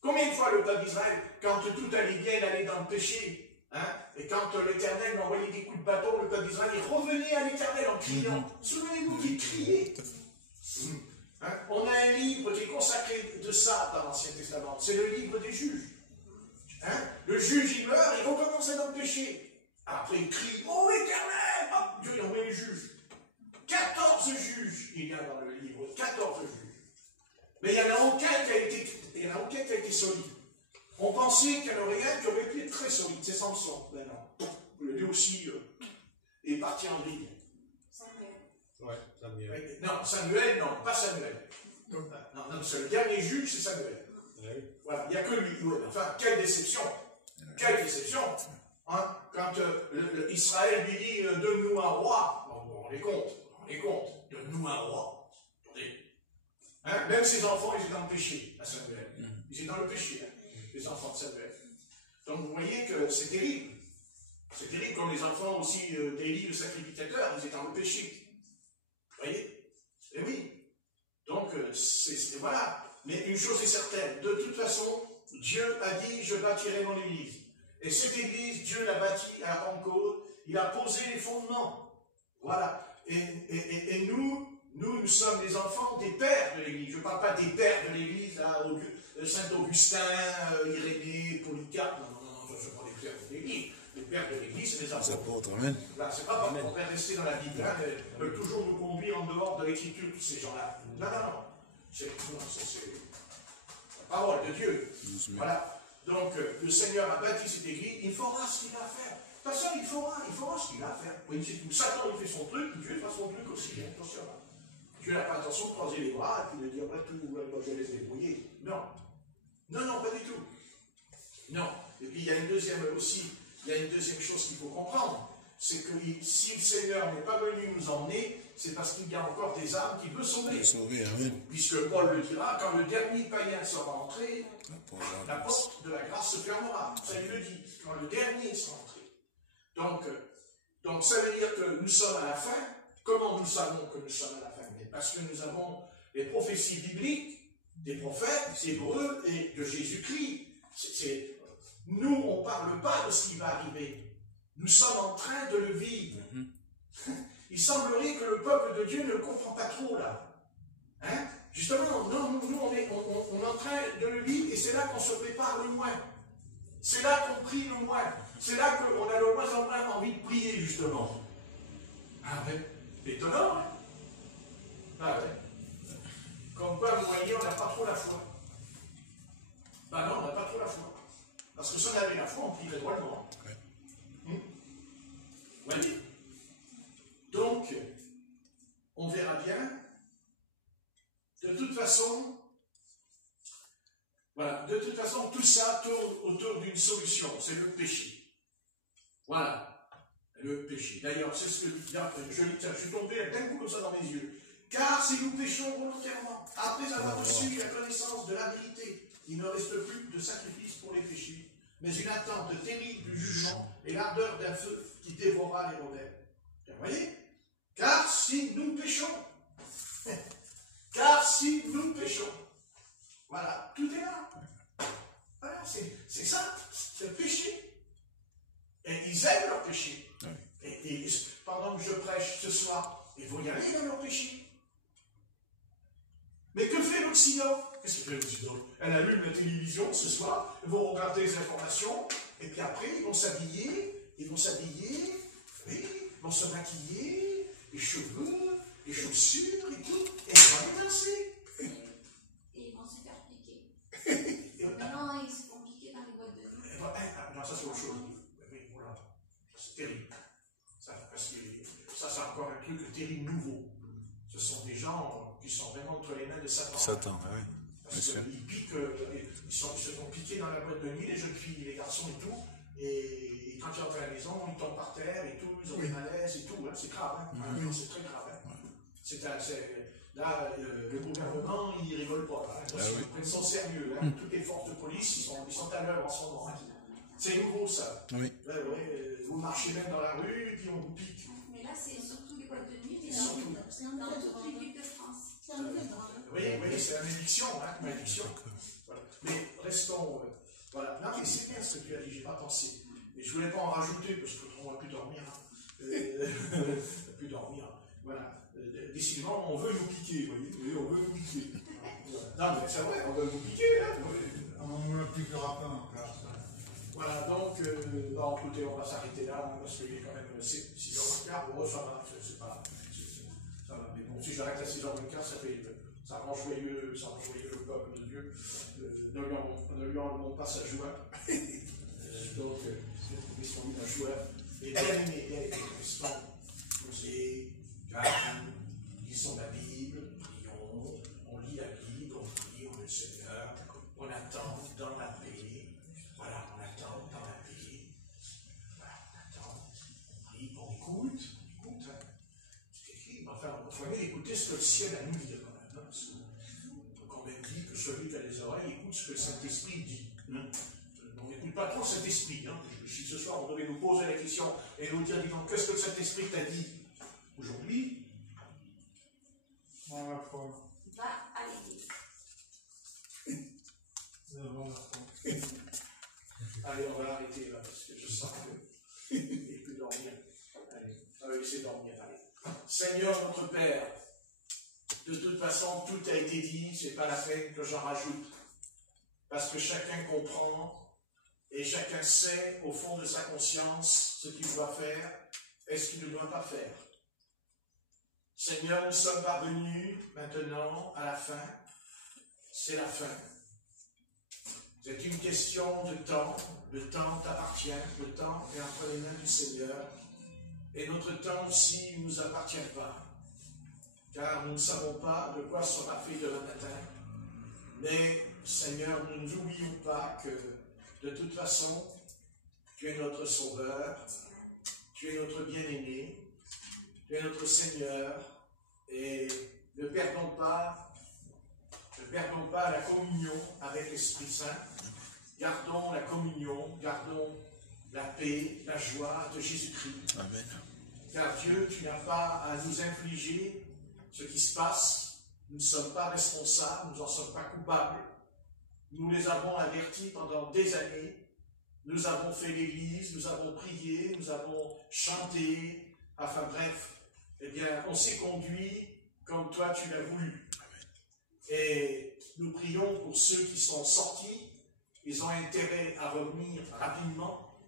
Combien de fois le peuple d'Israël, quand tout allait bien, il allait dans le péché, hein, et quand l'Éternel envoyait des coups de bâton, le peuple d'Israël, il revenait à l'Éternel en criant. Souvenez-vous qu'il criait. Hein, on a un livre qui est consacré de ça dans l'Ancien Testament, c'est le livre des juges. Hein, le juge, il meurt, il recommence dans le péché. Après, il crie, oh Éternel, hop, Dieu envoie les juges. 14 juges, il y a dans le livre, 14 juges. Mais il n'y en a aucun qui a été solide. On pensait qu'il y en aurait un qui aurait pu être très solide, c'est Samson. Ben non. Lui aussi est parti en vrille. Samuel. Ouais, Samuel. Non, Samuel, non, pas Samuel. Non, c'est le dernier juge, c'est Samuel. Oui. Voilà, il n'y a que lui. Enfin, quelle déception. Quelle déception. Hein, quand Israël lui dit donne-nous un roi, on les compte, donne-nous un roi. Attendez. Hein, même ses enfants, ils étaient dans le péché à Samuel. Ils étaient dans le péché, hein, les enfants de Samuel. Donc vous voyez que c'est terrible. C'est terrible comme les enfants aussi d'Élie, le sacrificateur, ils étaient dans le péché. Vous voyez? Et oui. Donc, voilà. Mais une chose est certaine, de toute façon, Dieu a dit, je bâtirai mon église. Et cette église, Dieu l'a bâtie à Pentecôte, il a posé les fondements. Voilà. Et nous sommes les enfants des pères de l'église. Je ne parle pas des pères de l'église, Saint-Augustin, Irénée, Polycarpe. Non, je ne parle pas des pères de l'église. Les pères de l'église, c'est les apôtres. Là, c'est pas parce qu'on va rester dans la Bible, hein, veulent toujours nous conduire en dehors de l'écriture, tous ces gens-là. Non. C'est la parole de Dieu. Voilà. Donc, le Seigneur a bâti cette église, il fera ce qu'il a à faire. De toute façon, il fera ce qu'il a à faire. Oui, c'est tout. Satan, il fait son truc, Dieu fera son truc aussi. Attention. Dieu n'a pas l'intention de croiser les bras et puis de dire, après tout, je vais les débrouiller. Non, pas du tout. Non. Et puis, il y a une deuxième chose qu'il faut comprendre. C'est que si le Seigneur n'est pas venu nous emmener, c'est parce qu'il y a encore des âmes qu'il veut sauver. Puisque Paul le dira, quand le dernier païen sera entré, la porte de la grâce se fermera. Ça, il le dit, quand le dernier sera entré. Donc ça veut dire que nous sommes à la fin. Comment nous savons que nous sommes à la fin? Mais parce que nous avons les prophéties bibliques, des prophètes, hébreux et de Jésus-Christ. Nous, on ne parle pas de ce qui va arriver. Nous sommes en train de le vivre. Il semblerait que le peuple de Dieu ne le comprend pas trop, là. Hein? Justement, nous, on est en train de le vivre, et c'est là qu'on se prépare le moins. C'est là qu'on prie le moins. C'est là qu'on a le moins en moins envie de prier, justement. Ah ouais, c'est étonnant, hein? Ah ouais. Comme quoi, vous voyez, on n'a pas trop la foi. Ben non, on n'a pas trop la foi. Parce que si on avait la foi, on prierait droitement. Vous voyez? Donc, on verra bien. De toute façon, tout ça tourne autour d'une solution, c'est le péché. Voilà, le péché. D'ailleurs, c'est ce que je suis tombé d'un coup comme ça dans mes yeux. Car si nous péchons volontairement, après avoir reçu la connaissance de la vérité, il ne reste plus de sacrifice pour les péchés, mais une attente terrible du jugement et l'ardeur d'un feu qui dévorera les rebelles. Vous voyez? Car si nous péchons, voilà, tout est là. Voilà, c'est ça, c'est le péché. Et ils aiment leur péché. Et pendant que je prêche ce soir, ils vont y aller dans leur péché. Mais que fait l'Occident? Qu'est-ce que fait l'Occident? Elle allume la télévision ce soir, ils vont regarder les informations, et puis après, ils vont s'habiller, oui, ils vont se maquiller, les cheveux, les chaussures et tout, et ils vont aller danser. Et ils vont se faire piquer. Maintenant, ils se font piquer dans les boîtes de nuit. Non, ça c'est autre chose. Oui, voilà. C'est terrible. Ça, parce que ça, c'est encore un truc terrible nouveau. Ce sont des gens qui sont vraiment entre les mains de Satan. Oui. Parce qu'ils piquent, ils se font piquer dans la boîte de nuit, les jeunes filles, les garçons et tout. Et quand ils rentrent à la maison, ils tombent par terre et tout, ils ont des malaises et tout. Hein, c'est grave, hein. C'est très grave. Hein. Là, le gouvernement, il ne rigole pas. Hein. Ils sont sérieux. Hein. Toutes les forces de police, ils sont à l'œuvre en ce moment. Hein. C'est nouveau, ça. Oui. Vous marchez même dans la rue, et puis on vous pique. Mais là, c'est surtout les boîtes de nuit, mais surtout dans toutes les villes de France. C'est un peu drôle. Oui, la malédiction, hein, malédiction. Voilà. Mais restons, voilà. Non, mais c'est bien ce que tu as dit, j'ai pas pensé. Et je voulais pas en rajouter, parce qu'on va plus dormir. Hein. Plus dormir. Voilà. Décidément, on veut nous piquer, vous voyez, on veut nous piquer. Voilà. Non, mais c'est vrai, on veut nous piquer, hein. On ne le piquera pas en classe. Voilà, donc, non, écoutez, on va s'arrêter là, hein, parce qu'il est quand même 6h15, bon, ça va, c'est pas. Ça va, mais bon, si j'arrête à 6h15, ça rend joyeux le peuple de Dieu. Ne lui enlevons pas sa joie. Donc, laissons-lui la joie. Et bien aimé, restons posés, calmes, lisons la Bible, prions, on lit la Bible, on prie, on le Seigneur, on attend dans la paix. Voilà, on attend dans la paix. Voilà, on attend, on prie, on écoute. Hein. C'est écrit, enfin, il faut bien écouter ce que le ciel a à nous dire quand même. Hein. Donc on même dit que celui qui a les oreilles écoute ce que le Saint-Esprit dit. Hein. On n'écoute pas trop le Saint-Esprit. Hein. Si ce soir on devait nous poser la question et nous dire, dis donc, qu'est-ce que le Saint-Esprit t'a dit aujourd'hui? Dans la foi. Va à l'église. Devant la foi. Allez, on va arrêter là, parce que je sens que il peut dormir. Allez, on va laisser dormir. Allez. Seigneur notre Père, de toute façon, tout a été dit, c'est pas la peine que j'en rajoute. Parce que chacun comprend et chacun sait au fond de sa conscience ce qu'il doit faire et ce qu'il ne doit pas faire. Seigneur, nous sommes parvenus maintenant à la fin. C'est la fin. C'est une question de temps. Le temps t'appartient. Le temps est entre les mains du Seigneur. Et notre temps aussi ne nous appartient pas. Car nous ne savons pas de quoi sera fait demain matin. Mais, Seigneur, ne nous oublions pas que, de toute façon, tu es notre Sauveur, tu es notre bien-aimé, tu es notre Seigneur, et ne perdons pas la communion avec l'Esprit Saint. Gardons la communion, gardons la paix, la joie de Jésus-Christ. Amen. Car Dieu, tu n'as pas à nous infliger ce qui se passe. Nous ne sommes pas responsables, nous n'en sommes pas coupables. Nous les avons avertis pendant des années. Nous avons fait l'église, nous avons prié, nous avons chanté. Enfin bref, eh bien, on s'est conduit comme toi tu l'as voulu. Et nous prions pour ceux qui sont sortis. Ils ont intérêt à revenir rapidement.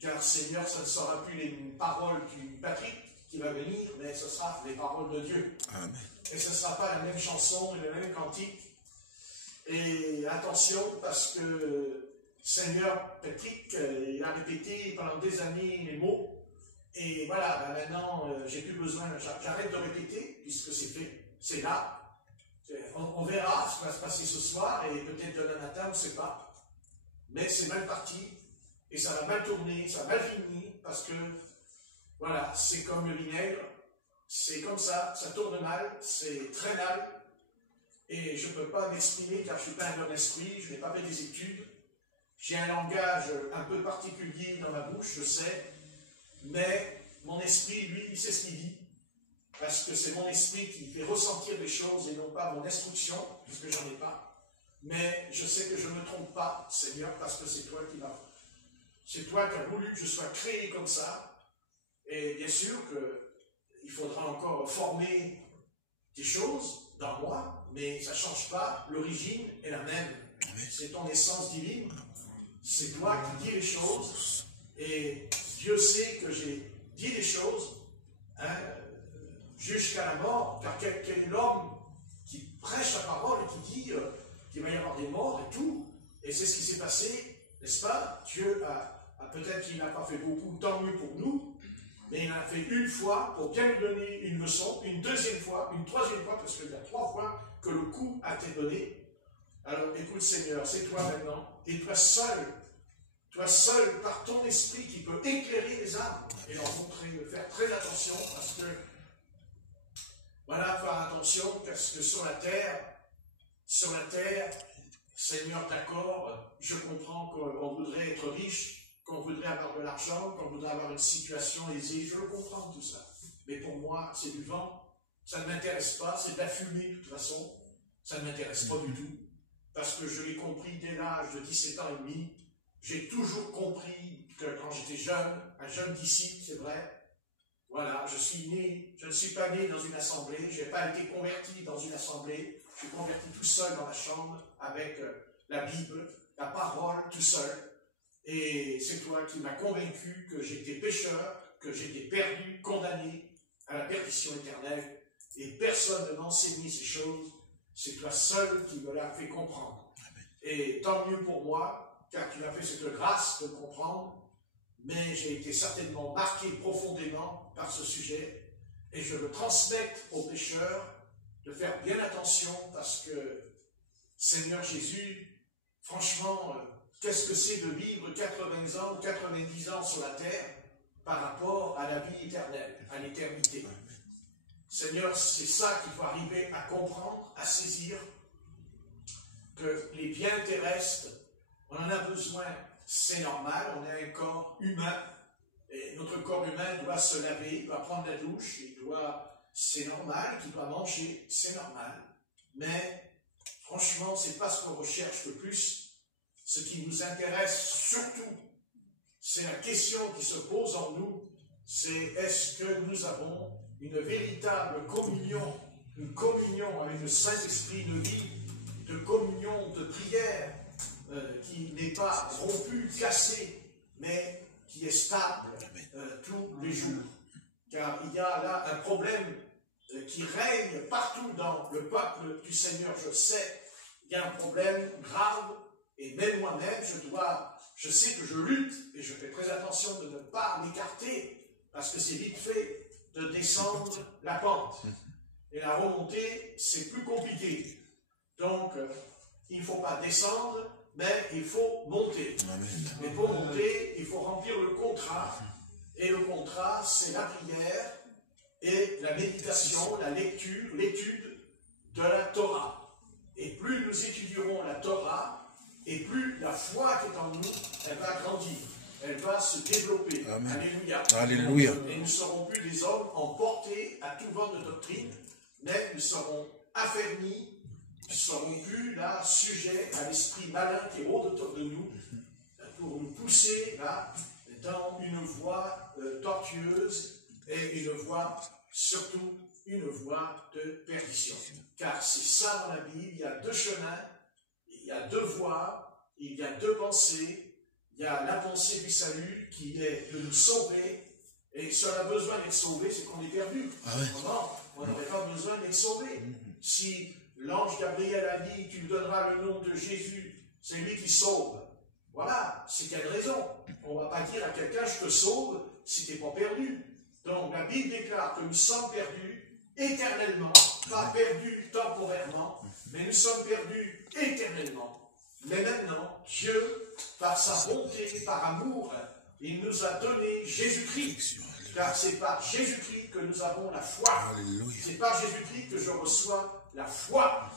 Car Seigneur, ce ne sera plus les paroles du Patrick qui va venir, mais ce sera les paroles de Dieu. Amen. Et ce ne sera pas la même chanson et le même cantique. Et attention, parce que Seigneur Patrick, il a répété pendant des années les mots. Et voilà, ben maintenant, j'ai plus besoin, j'arrête de répéter, puisque c'est fait, c'est là. On verra ce qui va se passer ce soir, et peut-être demain matin, on ne sait pas. Mais c'est mal parti, et ça va mal tourner, ça va mal finir, parce que, voilà, c'est comme le vinaigre, c'est comme ça tourne mal, c'est très mal, et je ne peux pas m'exprimer car je ne suis pas un homme d'esprit, je n'ai pas fait des études, j'ai un langage un peu particulier dans ma bouche, je sais, mais mon esprit, lui, il sait ce qu'il dit, parce que c'est mon esprit qui fait ressentir les choses et non pas mon instruction, puisque j'en ai pas. Mais je sais que je ne me trompe pas, Seigneur, parce que c'est toi qui as voulu que je sois créé comme ça. Et bien sûr qu'il faudra encore former des choses dans moi, mais ça ne change pas, l'origine est la même. C'est ton essence divine, c'est toi qui dis les choses, et Dieu sait que j'ai dit des choses, hein, jusqu'à la mort, car quel est l'homme qui prêche la parole et qui dit qu'il va y avoir des morts et tout, et c'est ce qui s'est passé, n'est-ce pas? Dieu a peut-être qu'il n'a pas fait beaucoup, tant mieux pour nous, mais il en a fait une fois pour bien nous donner une leçon, une deuxième fois, une troisième fois, parce qu'il y a 3 fois que le coup a été donné. Alors écoute Seigneur, c'est toi maintenant, et toi seul par ton esprit qui peut éclairer les âmes et leur montrer, de faire très attention, parce que voilà, faire attention, parce que sur la terre, Seigneur, d'accord, je comprends qu'on voudrait être riche, qu'on voudrait avoir de l'argent, qu'on voudrait avoir une situation aisée, je le comprends tout ça. Mais pour moi, c'est du vent, ça ne m'intéresse pas, c'est de la fumée de toute façon, Ça ne m'intéresse pas du tout, parce que je l'ai compris dès l'âge de 17 ans et demi. J'ai toujours compris que quand j'étais jeune, un jeune disciple, c'est vrai, voilà, je ne suis pas né dans une assemblée, je n'ai pas été converti dans une assemblée, je suis converti tout seul dans la chambre, avec la Bible, la parole, tout seul. Et c'est toi qui m'as convaincu que j'étais pécheur, que j'étais perdu, condamné à la perdition éternelle. Et personne ne m'a enseigné ces choses. C'est toi seul qui me l'as fait comprendre. Et tant mieux pour moi, car tu m'as fait cette grâce de comprendre. Mais j'ai été certainement marqué profondément par ce sujet. Et je le transmette aux pécheurs de faire bien attention parce que, Seigneur Jésus, franchement, qu'est-ce que c'est de vivre 80 ans ou 90 ans sur la terre par rapport à la vie éternelle, à l'éternité? Seigneur, c'est ça qu'il faut arriver à comprendre, à saisir, que les biens terrestres, on en a besoin, c'est normal, on a un corps humain, et notre corps humain doit se laver, doit prendre la douche, c'est normal, qu'il doit manger, c'est normal, mais franchement, c'est pas ce qu'on recherche le plus. Ce qui nous intéresse surtout, c'est la question qui se pose en nous, c'est est-ce que nous avons une véritable communion, une communion avec le Saint-Esprit, une vie de communion, de prière, qui n'est pas rompue, cassée, mais qui est stable tous les jours. Car il y a là un problème qui règne partout dans le peuple du Seigneur, je sais, il y a un problème grave. Et même moi-même, je sais que je lutte, et je fais très attention de ne pas m'écarter, parce que c'est vite fait de descendre la pente. Et la remontée, c'est plus compliqué. Donc, il ne faut pas descendre, mais il faut monter. Et pour monter, il faut remplir le contrat. Et le contrat, c'est la prière et la méditation, la lecture, l'étude de la Torah. Et plus nous étudierons la Torah, et plus la foi qui est en nous, elle va grandir, elle va se développer. Amen. Alléluia. Alléluia. Et nous ne serons plus des hommes emportés à tout vent de doctrine, mais nous serons affermis, nous ne serons plus là sujets à l'esprit malin qui rôde autour de nous, pour nous pousser là dans une voie tortueuse et une voie, surtout une voie de perdition. Car c'est ça dans la Bible, il y a deux chemins. Il y a deux voies, il y a deux pensées. Il y a la pensée du salut qui est de nous sauver. Et si on a besoin d'être sauvé, c'est qu'on est perdu. On n'aurait pas besoin d'être sauvé. Si l'ange Gabriel a dit, tu lui donneras le nom de Jésus, c'est lui qui sauve. Voilà, c'est quelle raison? On ne va pas dire à quelqu'un, je te sauve si tu n'es pas perdu. Donc la Bible déclare que nous sommes perdus éternellement, pas perdus temporairement, mais nous sommes perdus éternellement. Mais maintenant, Dieu, par sa bonté, par amour, il nous a donné Jésus-Christ. Car c'est par Jésus-Christ que nous avons la foi. C'est par Jésus-Christ que je reçois la foi.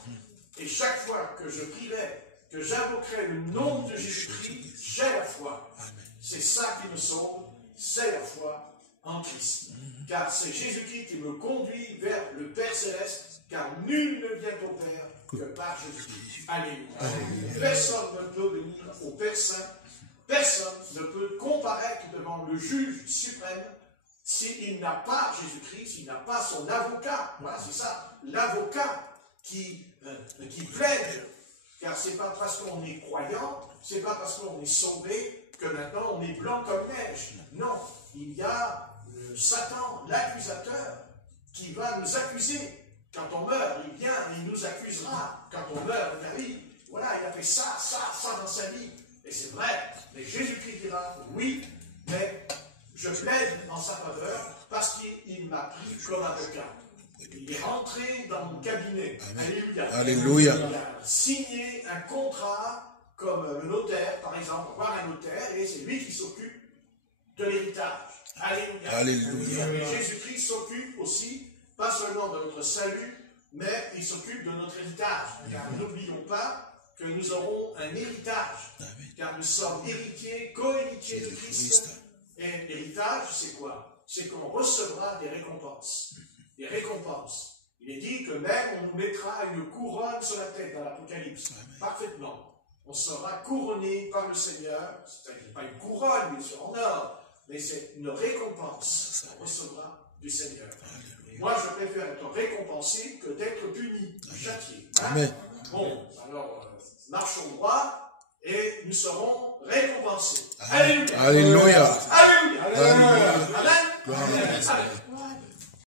Et chaque fois que je prierai, que j'invoquerai le nom de Jésus-Christ, j'ai la foi. C'est ça qui me sauve, c'est la foi en Christ. Car c'est Jésus-Christ qui me conduit vers le Père Céleste, car nul ne vient au Père que par Jésus-Christ. Alléluia. Personne ne peut venir au Père Saint, personne ne peut comparaître devant le juge suprême s'il n'a pas Jésus-Christ, s'il n'a pas son avocat. Voilà, c'est ça, l'avocat qui plaide. Car ce n'est pas parce qu'on est croyant, ce n'est pas parce qu'on est sauvé que maintenant on est blanc comme neige. Non, il y a Satan, l'accusateur, qui va nous accuser. Quand on meurt, il vient, il nous accusera. Quand on meurt, oui, voilà, il a fait ça dans sa vie. Et c'est vrai, mais Jésus-Christ dira, oui, mais je plaide en sa faveur parce qu'il m'a pris comme avocat. Il est rentré dans mon cabinet. Alléluia. Alléluia. Il a signé un contrat comme le notaire, par exemple. On va voir un notaire et c'est lui qui s'occupe de l'héritage. Alléluia. Alléluia. Et Jésus-Christ s'occupe aussi, pas seulement de notre salut, mais il s'occupe de notre héritage. Car n'oublions pas que nous aurons un héritage. Car nous sommes héritiers, co-héritiers de Christ. Et l'héritage, c'est quoi? C'est qu'on recevra des récompenses. Des récompenses. Il est dit que même on nous mettra une couronne sur la tête dans l'Apocalypse. Parfaitement. On sera couronné par le Seigneur. C'est pas une couronne, bien sûr, en or, mais c'est une récompense qu'on recevra du Seigneur. Et moi, je préfère être récompensé que d'être puni, châtié. Hein? Amen. Bon, alors, marchons droit et nous serons récompensés. Amen. Alléluia. Alléluia. Alléluia. Alléluia.